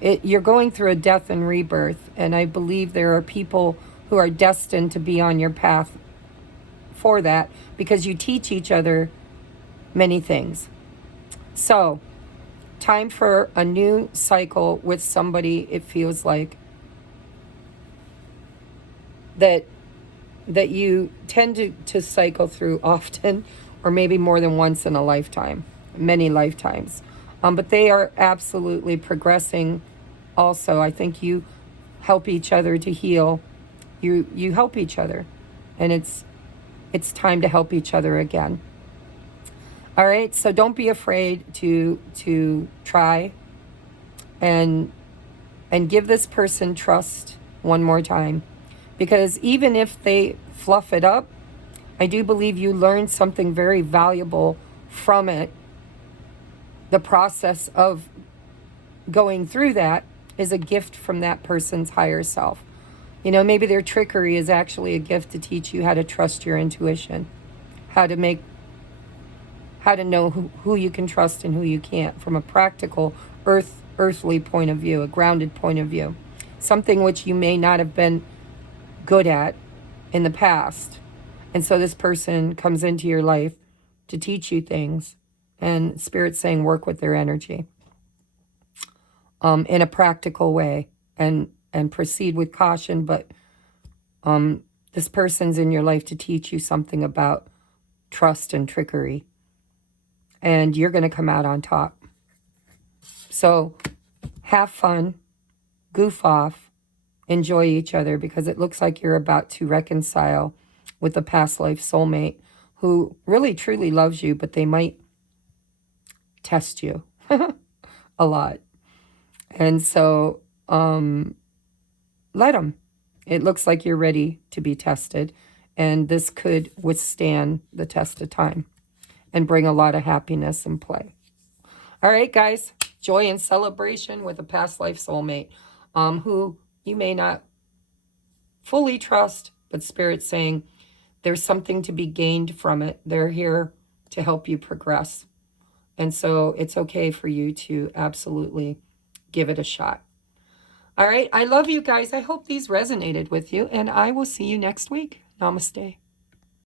You're going through a death and rebirth, and I believe there are people who are destined to be on your path for that because you teach each other many things. So, time for a new cycle with somebody. It feels like that you tend to cycle through often, or maybe more than once in a lifetime, many lifetimes. But they are absolutely progressing also. I think you help each other to heal. You help each other, and it's time to help each other again. All right, so don't be afraid to try and give this person trust one more time, because even if they fluff it up, I do believe you learned something very valuable from it. The process of going through that is a gift from that person's higher self. You know, maybe their trickery is actually a gift to teach you how to trust your intuition, how to know who you can trust and who you can't from a practical, earthly point of view, a grounded point of view. Something which you may not have been good at in the past. And so this person comes into your life to teach you things. And Spirit's saying work with their energy in a practical way, and proceed with caution. But this person's in your life to teach you something about trust and trickery. And you're going to come out on top. So have fun, goof off, enjoy each other, because it looks like you're about to reconcile with a past life soulmate who really truly loves you, but they might test you a lot. And so let them. It looks like you're ready to be tested, and this could withstand the test of time and bring a lot of happiness and play. All right, guys, joy and celebration with a past life soulmate who you may not fully trust, but Spirit's saying there's something to be gained from it. They're here to help you progress. And so it's okay for you to absolutely give it a shot. All right, I love you guys. I hope these resonated with you, and I will see you next week. Namaste.